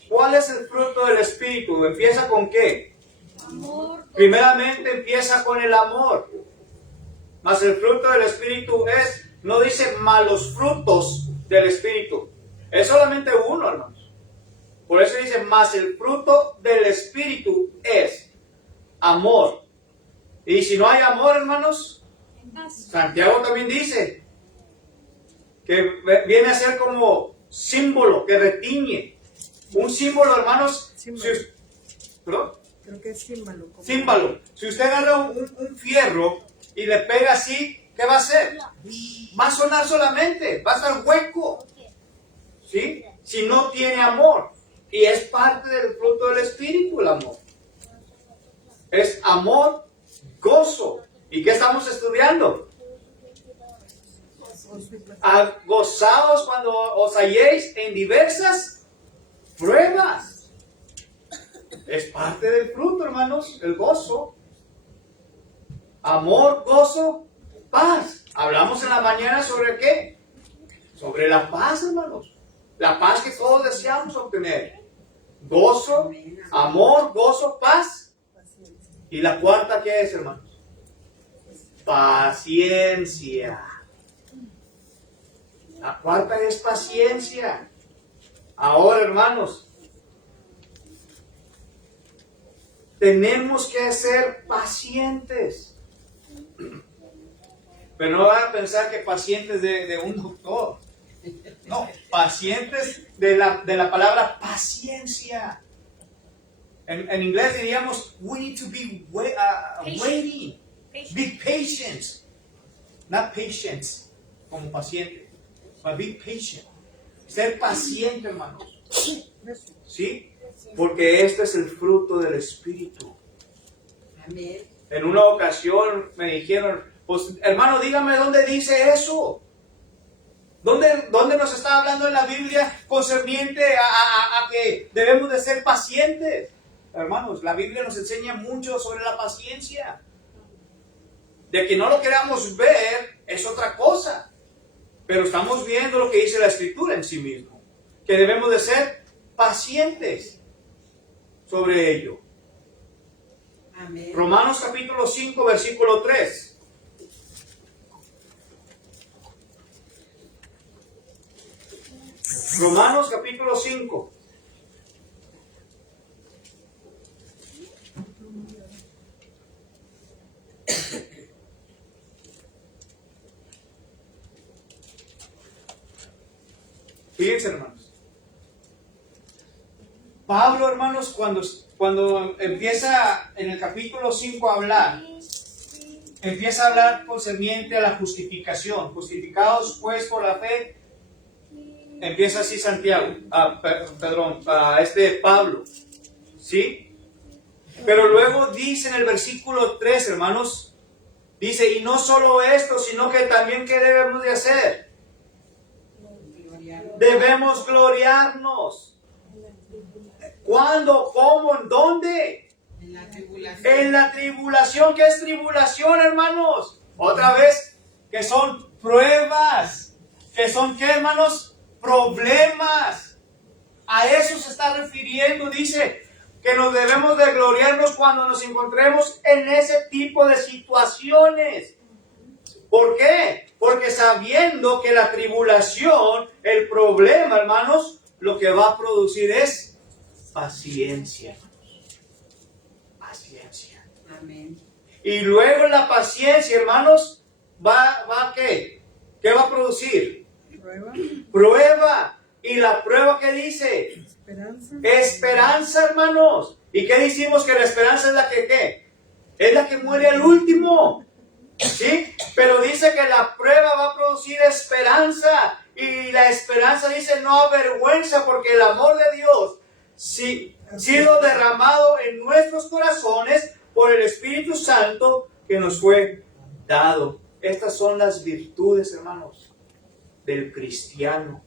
¿Cuál es el fruto del Espíritu? ¿Empieza con qué? Amor. Primeramente empieza con el amor. Mas el fruto del Espíritu no dice malos frutos del Espíritu. Es solamente uno, hermanos. Por eso dice, mas el fruto del Espíritu es amor. Y si no hay amor, hermanos, Santiago también dice que viene a ser como símbolo, que retiñe. Un símbolo, hermanos. ¿Perdón? Creo que es címbalo. Címbalo. Si usted agarra un fierro y le pega así, ¿qué va a hacer? Va a sonar solamente, va a estar hueco. ¿Sí? Si no tiene amor. Y es parte del fruto del Espíritu el amor. Es amor, gozo. ¿Y qué estamos estudiando? Gozaos cuando os halléis en diversas pruebas. Es parte del fruto, hermanos, el gozo. Amor, gozo, paz. Hablamos en la mañana sobre qué? Sobre la paz, hermanos. La paz que todos deseamos obtener. Gozo, amor, gozo, paz. Y la cuarta, ¿qué es, hermanos? Paciencia. La cuarta es paciencia. Ahora, hermanos, tenemos que ser pacientes. Pero no van a pensar que pacientes de un doctor. No, pacientes de la palabra paciencia. En inglés diríamos, we need to be waiting. Be patient. Not patience, como paciente. But be patient. Ser paciente, hermanos. ¿Sí? Porque este es el fruto del Espíritu. Amén. En una ocasión me dijeron, pues hermano, dígame dónde dice eso. ¿Dónde nos está hablando en la Biblia concerniente a que debemos de ser pacientes? Hermanos, la Biblia nos enseña mucho sobre la paciencia. De que no lo queramos ver es otra cosa. Pero estamos viendo lo que dice la Escritura en sí mismo. Que debemos de ser pacientes sobre ello. Amén. Romanos capítulo 5, versículo 3. Romanos capítulo 5. Fíjense, hermanos. Pablo, hermanos, cuando empieza en el capítulo 5 a hablar, empieza a hablar concerniente a la justificación. Justificados pues por la fe. Empieza así Santiago, Pablo, ¿sí? Pero luego dice en el versículo 3, hermanos, dice, y no solo esto, sino que también, ¿qué debemos de hacer? Debemos gloriarnos. ¿Cuándo? ¿Cómo? ¿En dónde? En la tribulación. En la tribulación. ¿Qué es tribulación, hermanos? Otra vez, que son pruebas. ¿Que son qué, hermanos? Problemas. A eso se está refiriendo. Dice que nos debemos de gloriarnos cuando nos encontremos en ese tipo de situaciones. ¿Por qué? Porque sabiendo que la tribulación, el problema, hermanos, lo que va a producir es paciencia. Paciencia. Amén. Y luego la paciencia, hermanos, va a ¿qué? ¿Qué va a producir? Prueba. ¿Y la prueba qué dice? Esperanza, hermanos. ¿Y qué decimos? Que la esperanza es la que ¿qué? Es la que muere al último. ¿Sí? Pero dice que la prueba va a producir esperanza. Y la esperanza dice no avergüenza, porque el amor de Dios sido derramado en nuestros corazones por el Espíritu Santo que nos fue dado. Estas son las virtudes, hermanos, del cristiano.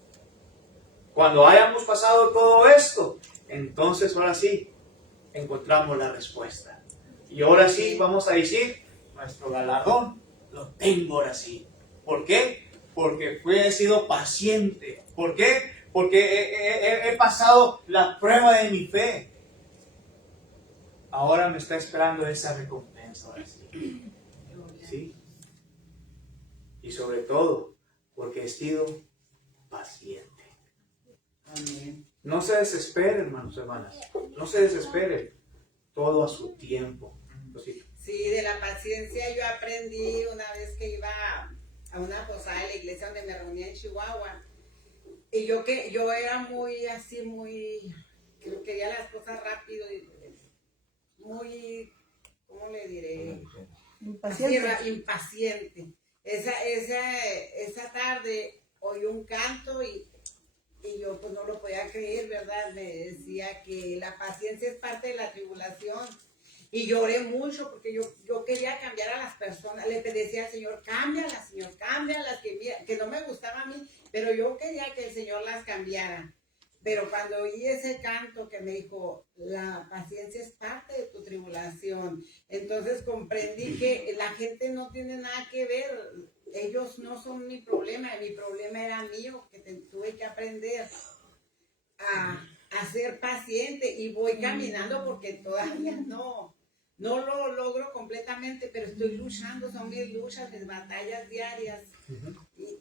Cuando hayamos pasado todo esto, entonces ahora sí encontramos la respuesta. Y ahora sí vamos a decir, nuestro galardón lo tengo ahora sí. ¿Por qué? Porque he sido paciente. ¿Por qué? Porque he pasado la prueba de mi fe. Ahora me está esperando esa recompensa. Ahora sí. ¿Sí? Y sobre todo, porque he sido paciente. Amén. No se desesperen, hermanos, hermanas. No se desesperen. Todo a su tiempo. Sí, de la paciencia yo aprendí una vez que iba a una posada de la iglesia donde me reunía en Chihuahua. Y yo era muy así, que quería las cosas rápido y muy, ¿cómo le diré? Impaciente. Esa tarde oí un canto y yo pues no lo podía creer, ¿verdad? Me decía que la paciencia es parte de la tribulación. Y lloré mucho porque yo quería cambiar a las personas. Le decía al Señor, cámbialas, Señor, cámbialas, que no me gustaba a mí, pero yo quería que el Señor las cambiara. Pero cuando oí ese canto que me dijo, la paciencia es parte de tu tribulación, entonces comprendí que la gente no tiene nada que ver. Ellos no son mi problema era mío, que tuve que aprender a ser paciente y voy caminando porque todavía no lo logro completamente, pero estoy luchando, son mis luchas, mis batallas diarias.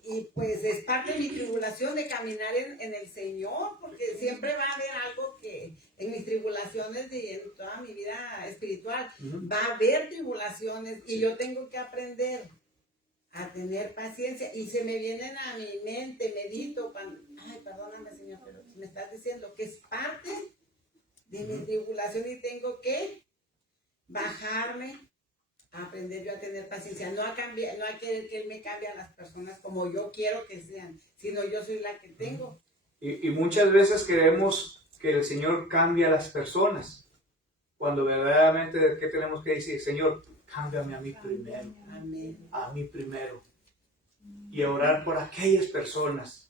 Y pues es parte de mi tribulación de caminar en el Señor, porque siempre va a haber algo que en mis tribulaciones y en toda mi vida espiritual va a haber tribulaciones y yo tengo que aprender a tener paciencia y se me vienen a mi mente, medito, ay, perdóname Señor, pero me estás diciendo que es parte de mi tribulación y tengo que bajarme a aprender yo a tener paciencia, no a querer que Él me cambie a las personas como yo quiero que sean, sino yo soy la que tengo. Y muchas veces queremos que el Señor cambie a las personas, cuando verdaderamente, ¿qué tenemos que decir? Señor, cámbiame a mí primero. Amén. A mí primero. Y orar por aquellas personas.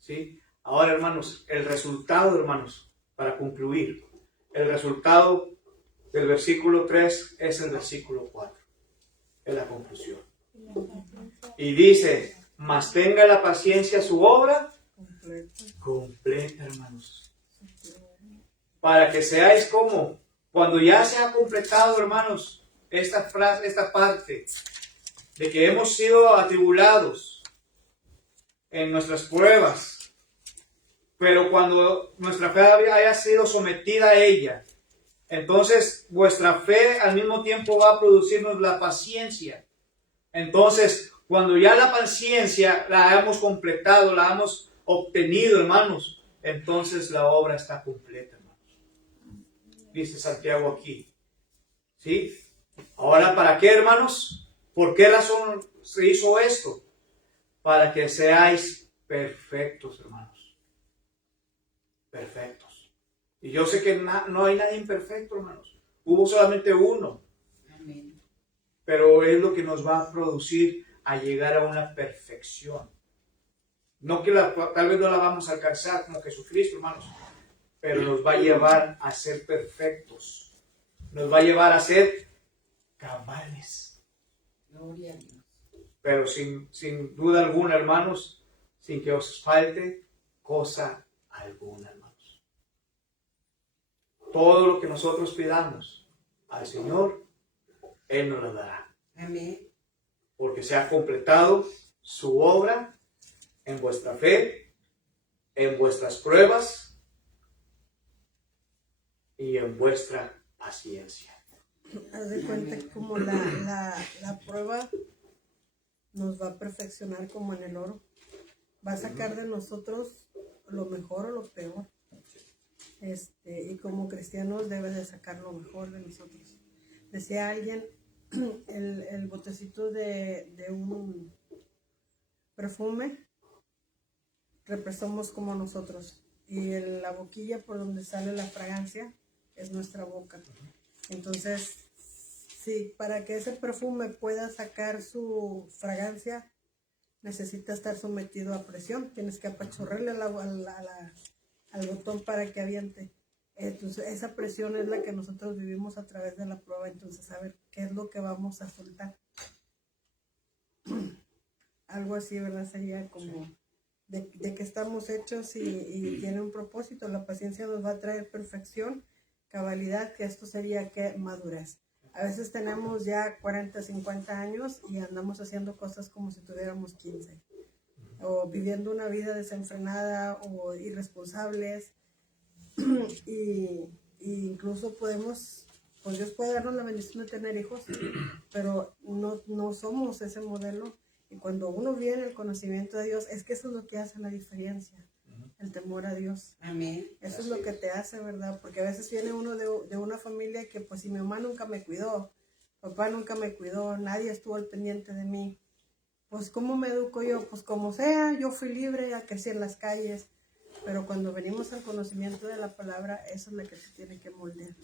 ¿Sí? Ahora, hermanos, el resultado, hermanos, para concluir, el resultado del versículo 3 es el versículo 4. Es la conclusión. Y dice, mas tenga la paciencia su obra completa, hermanos. Para que seáis como, cuando ya se ha completado, hermanos, esta frase, esta parte de que hemos sido atribulados en nuestras pruebas, pero cuando nuestra fe haya sido sometida a ella, entonces vuestra fe al mismo tiempo va a producirnos la paciencia. Entonces, cuando ya la paciencia la hemos completado, la hemos obtenido, hermanos, entonces la obra está completa, hermanos. Dice Santiago aquí. ¿Sí? Ahora, ¿para qué, hermanos? ¿Por qué razón se hizo esto? Para que seáis perfectos, hermanos. Perfectos. Y yo sé que no hay nadie imperfecto, hermanos. Hubo solamente uno. Amén. Pero es lo que nos va a producir a llegar a una perfección. No que tal vez no la vamos a alcanzar como Jesucristo, hermanos. Pero nos va a llevar a ser perfectos. Nos va a llevar a ser cabales. Gloria a Dios. Pero sin duda alguna, hermanos, sin que os falte cosa alguna, hermanos. Todo lo que nosotros pidamos al Señor, Él nos lo dará. Amén. Porque se ha completado su obra en vuestra fe, en vuestras pruebas y en vuestra paciencia. Haz de cuenta que como la prueba nos va a perfeccionar como en el oro. Va a sacar de nosotros lo mejor o lo peor. Y como cristianos debe de sacar lo mejor de nosotros. Decía alguien, el botecito de un perfume representamos como nosotros. Y la boquilla por donde sale la fragancia es nuestra boca. Entonces, sí, para que ese perfume pueda sacar su fragancia, necesita estar sometido a presión. Tienes que apachurrarle al botón para que aviente. Entonces, esa presión es la que nosotros vivimos a través de la prueba. Entonces, a ver, ¿qué es lo que vamos a soltar? Algo así, ¿verdad? Sería como de que estamos hechos y tiene un propósito. La paciencia nos va a traer perfección, cabalidad, que esto sería que madurez. A veces tenemos ya 40, 50 años y andamos haciendo cosas como si tuviéramos 15. O viviendo una vida desenfrenada o irresponsables. y incluso podemos, pues Dios puede darnos la bendición de tener hijos, pero no somos ese modelo. Y cuando uno viene el conocimiento de Dios, es que eso es lo que hace la diferencia. El temor a Dios. Amén. Eso es lo que te hace, ¿verdad? Porque a veces viene uno de una familia que pues si mi mamá nunca me cuidó, papá nunca me cuidó, nadie estuvo al pendiente de mí, pues ¿cómo me educo yo? Pues como sea, yo fui libre, crecí en las calles, pero cuando venimos al conocimiento de la palabra, eso es lo que se tiene que moldear.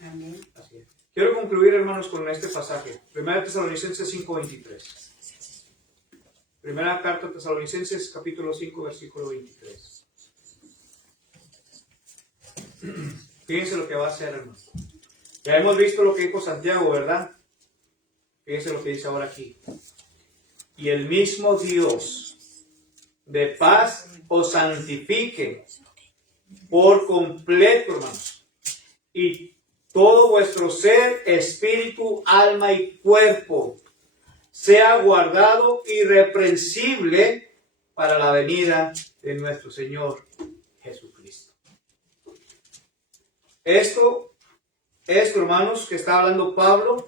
Amén. Así es. Quiero concluir, hermanos, con este pasaje. 1 Tesalonicenses 5:23. Primera carta a Tesalonicenses, capítulo 5, versículo 23. Fíjense lo que va a hacer, hermano. Ya hemos visto lo que dijo Santiago, ¿verdad? Fíjense lo que dice ahora aquí. Y el mismo Dios de paz os santifique por completo, hermanos. Y todo vuestro ser, espíritu, alma y cuerpo sea guardado irreprensible para la venida de nuestro Señor Jesucristo. Esto, hermanos, que está hablando Pablo,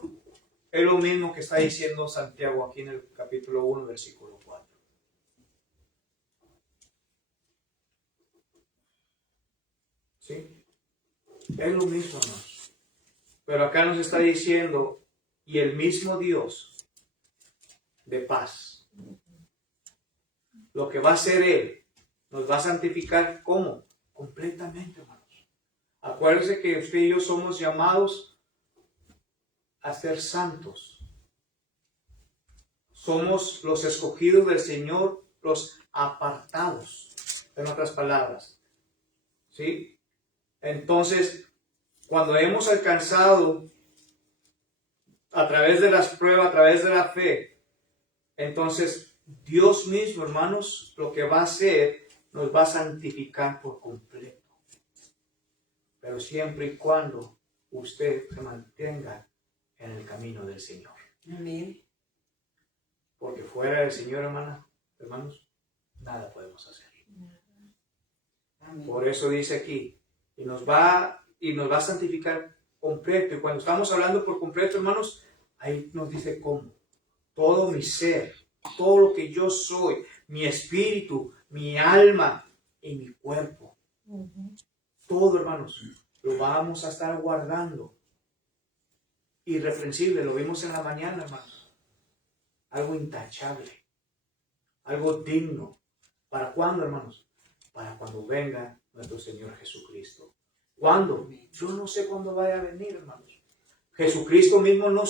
es lo mismo que está diciendo Santiago aquí en el capítulo 1, versículo 4. ¿Sí? Es lo mismo, hermanos. Pero acá nos está diciendo, y el mismo Dios de paz, lo que va a hacer Él, nos va a santificar, ¿cómo? Completamente, hermanos. Acuérdense que usted y yo somos llamados a ser santos. Somos los escogidos del Señor, los apartados, en otras palabras. ¿Sí? Entonces, cuando hemos alcanzado a través de las pruebas, a través de la fe, entonces Dios mismo, hermanos, lo que va a hacer, nos va a santificar por completo. Pero siempre y cuando usted se mantenga en el camino del Señor. Amén. Porque fuera del Señor, hermanos, nada podemos hacer. Amén. Por eso dice aquí, y nos va a santificar completo. Y cuando estamos hablando por completo, hermanos, ahí nos dice cómo. Todo mi ser, todo lo que yo soy, mi espíritu, mi alma y mi cuerpo. Todo, hermanos, lo vamos a estar guardando. Irreprensible, lo vimos en la mañana, hermanos. Algo intachable, algo digno. ¿Para cuándo, hermanos? Para cuando venga nuestro Señor Jesucristo. ¿Cuándo? Yo no sé cuándo vaya a venir, hermanos. Jesucristo mismo no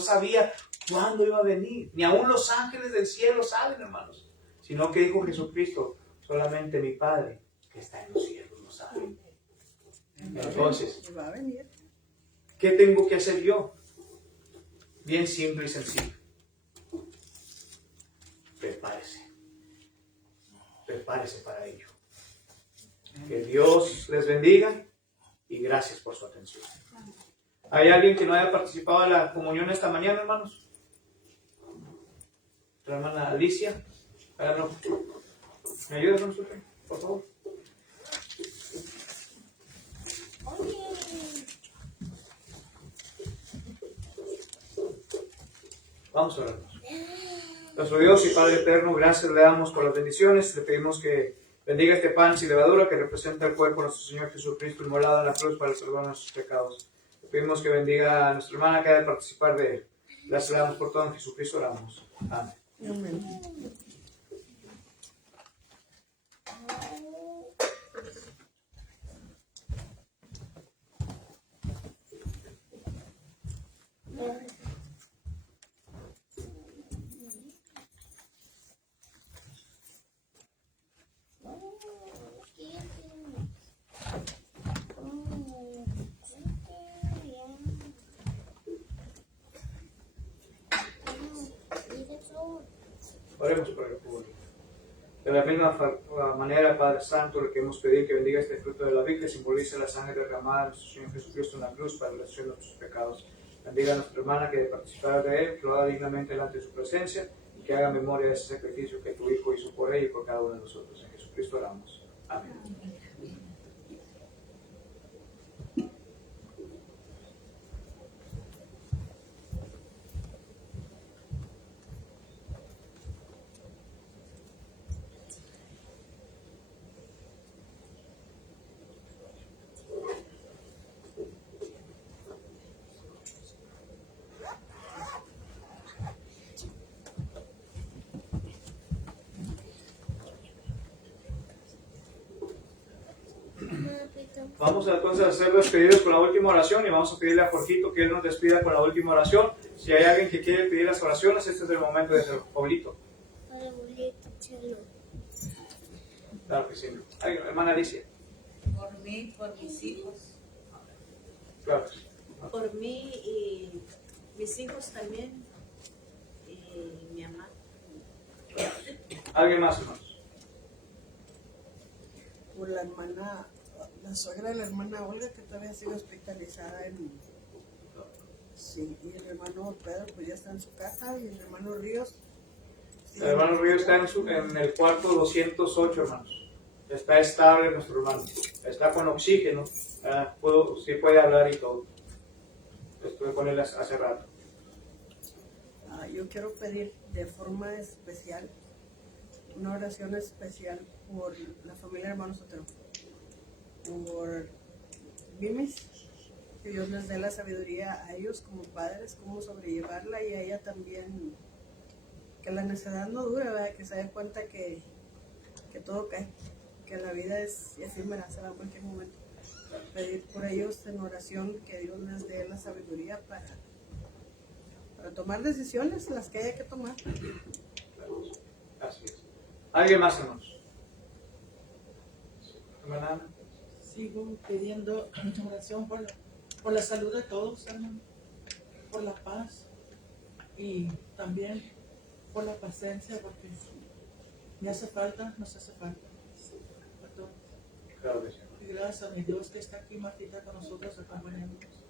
sabía cuándo iba a venir. Ni aún los ángeles del cielo saben, hermanos. Sino que dijo Jesucristo, solamente mi Padre que está en los cielos lo sabe. Entonces, ¿qué tengo que hacer yo? Bien simple y sencillo. Prepárese. Prepárese para ello. Que Dios les bendiga y gracias por su atención. ¿Hay alguien que no haya participado en la comunión esta mañana, hermanos? Nuestra hermana Alicia. ¿Me ayudas, hermano, por favor? Vamos a orar. Nuestro Dios y Padre eterno, gracias le damos por las bendiciones. Le pedimos que bendiga este pan sin levadura que representa el cuerpo de nuestro Señor Jesucristo inmolado en la cruz para salvar nuestros pecados. Le pedimos que bendiga a nuestra hermana que ha de participar de él. Gracias le damos por todo. En Jesucristo oramos. Amén. Amén. Oremos por el pueblo. De la misma manera, Padre Santo, le queremos pedir que bendiga este fruto de la vid que simboliza la sangre derramada de nuestro Señor Jesucristo en la cruz para la redención de nuestros pecados. Bendiga a nuestra hermana que de participar de él, que lo haga dignamente delante de su presencia y que haga memoria de ese sacrificio que tu Hijo hizo por ella y por cada uno de nosotros. En Jesucristo oramos. Amén. Vamos entonces a hacer despedidos con la última oración y vamos a pedirle a Jorgito que él nos despida con la última oración. Si hay alguien que quiere pedir las oraciones, este es el momento de hacerlo. Paulito. Claro que sí. Ay, hermana Alicia. Por mí mí, por mis hijos, Claro. por mí y mis hijos también, y mi mamá. ¿Alguien más, hermanos? Por la hermana, la suegra de la hermana Olga, que todavía ha sido hospitalizada en... Sí, y el hermano Pedro pues ya está en su casa, y el hermano Ríos. El hermano Río está en el cuarto 208, hermanos. Está estable nuestro hermano. Está con oxígeno. Sí puede hablar y todo. Estuve con él hace rato. Yo quiero pedir de forma especial, una oración especial por la familia de hermanos Otero. Por Mimis, que Dios les dé la sabiduría a ellos como padres, cómo sobrellevarla, y a ella también, que la necedad no dura, ¿verdad? Que se dé cuenta que todo cae, que la vida es efímera, se va en cualquier momento. Pedir por ellos en oración que Dios les dé la sabiduría para tomar decisiones, las que haya que tomar. Así es. ¿Alguien más, hermanos? Hermana Ana. Sigo pidiendo oración por la salud de todos, hermano, por la paz y también por la paciencia, porque me hace falta, nos hace falta a todos. Claro que sí. Y gracias a mi Dios que está aquí, Martita, con nosotros acompañándonos.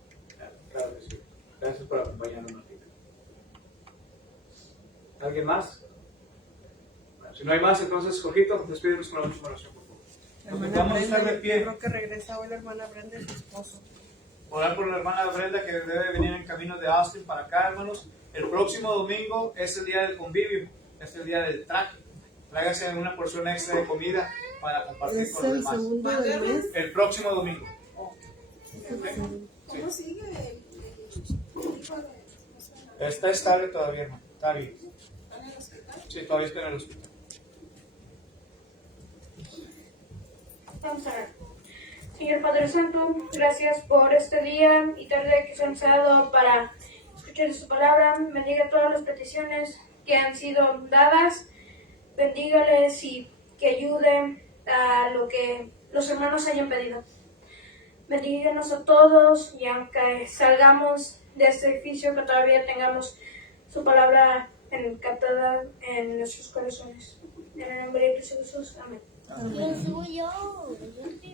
Claro que sí. Gracias por acompañarnos, Martita. ¿Alguien más? Bueno, si no hay más, entonces, Jorgito, despídenos con la última oración, por favor. Hermana Vamos a estar Brenda, de pie. yo creo que regresa hoy la hermana Brenda y su esposo. Orar por la hermana Brenda, que debe venir en camino de Austin para acá, hermanos. El próximo domingo es el día del convivio, es el día del traje. Tráigase una porción extra de comida para compartir Es con los el demás. segundo del mes. El próximo domingo. ¿Cómo sigue el hijo de... Está estable todavía, hermano. Está bien. ¿Está en el hospital? Sí, todavía está en el hospital. Vamos a ver. Señor Padre Santo, gracias por este día y tarde que se nos ha dado para escuchar su palabra. Bendiga todas las peticiones que han sido dadas. Bendígales y que ayuden a lo que los hermanos hayan pedido. Bendíganos a todos, y aunque salgamos de este edificio, que todavía tengamos su palabra captada en nuestros corazones. En el nombre de Cristo Jesús. Amén.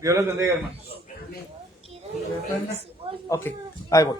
Dios les bendiga, hermanos. Ok, ahí voy.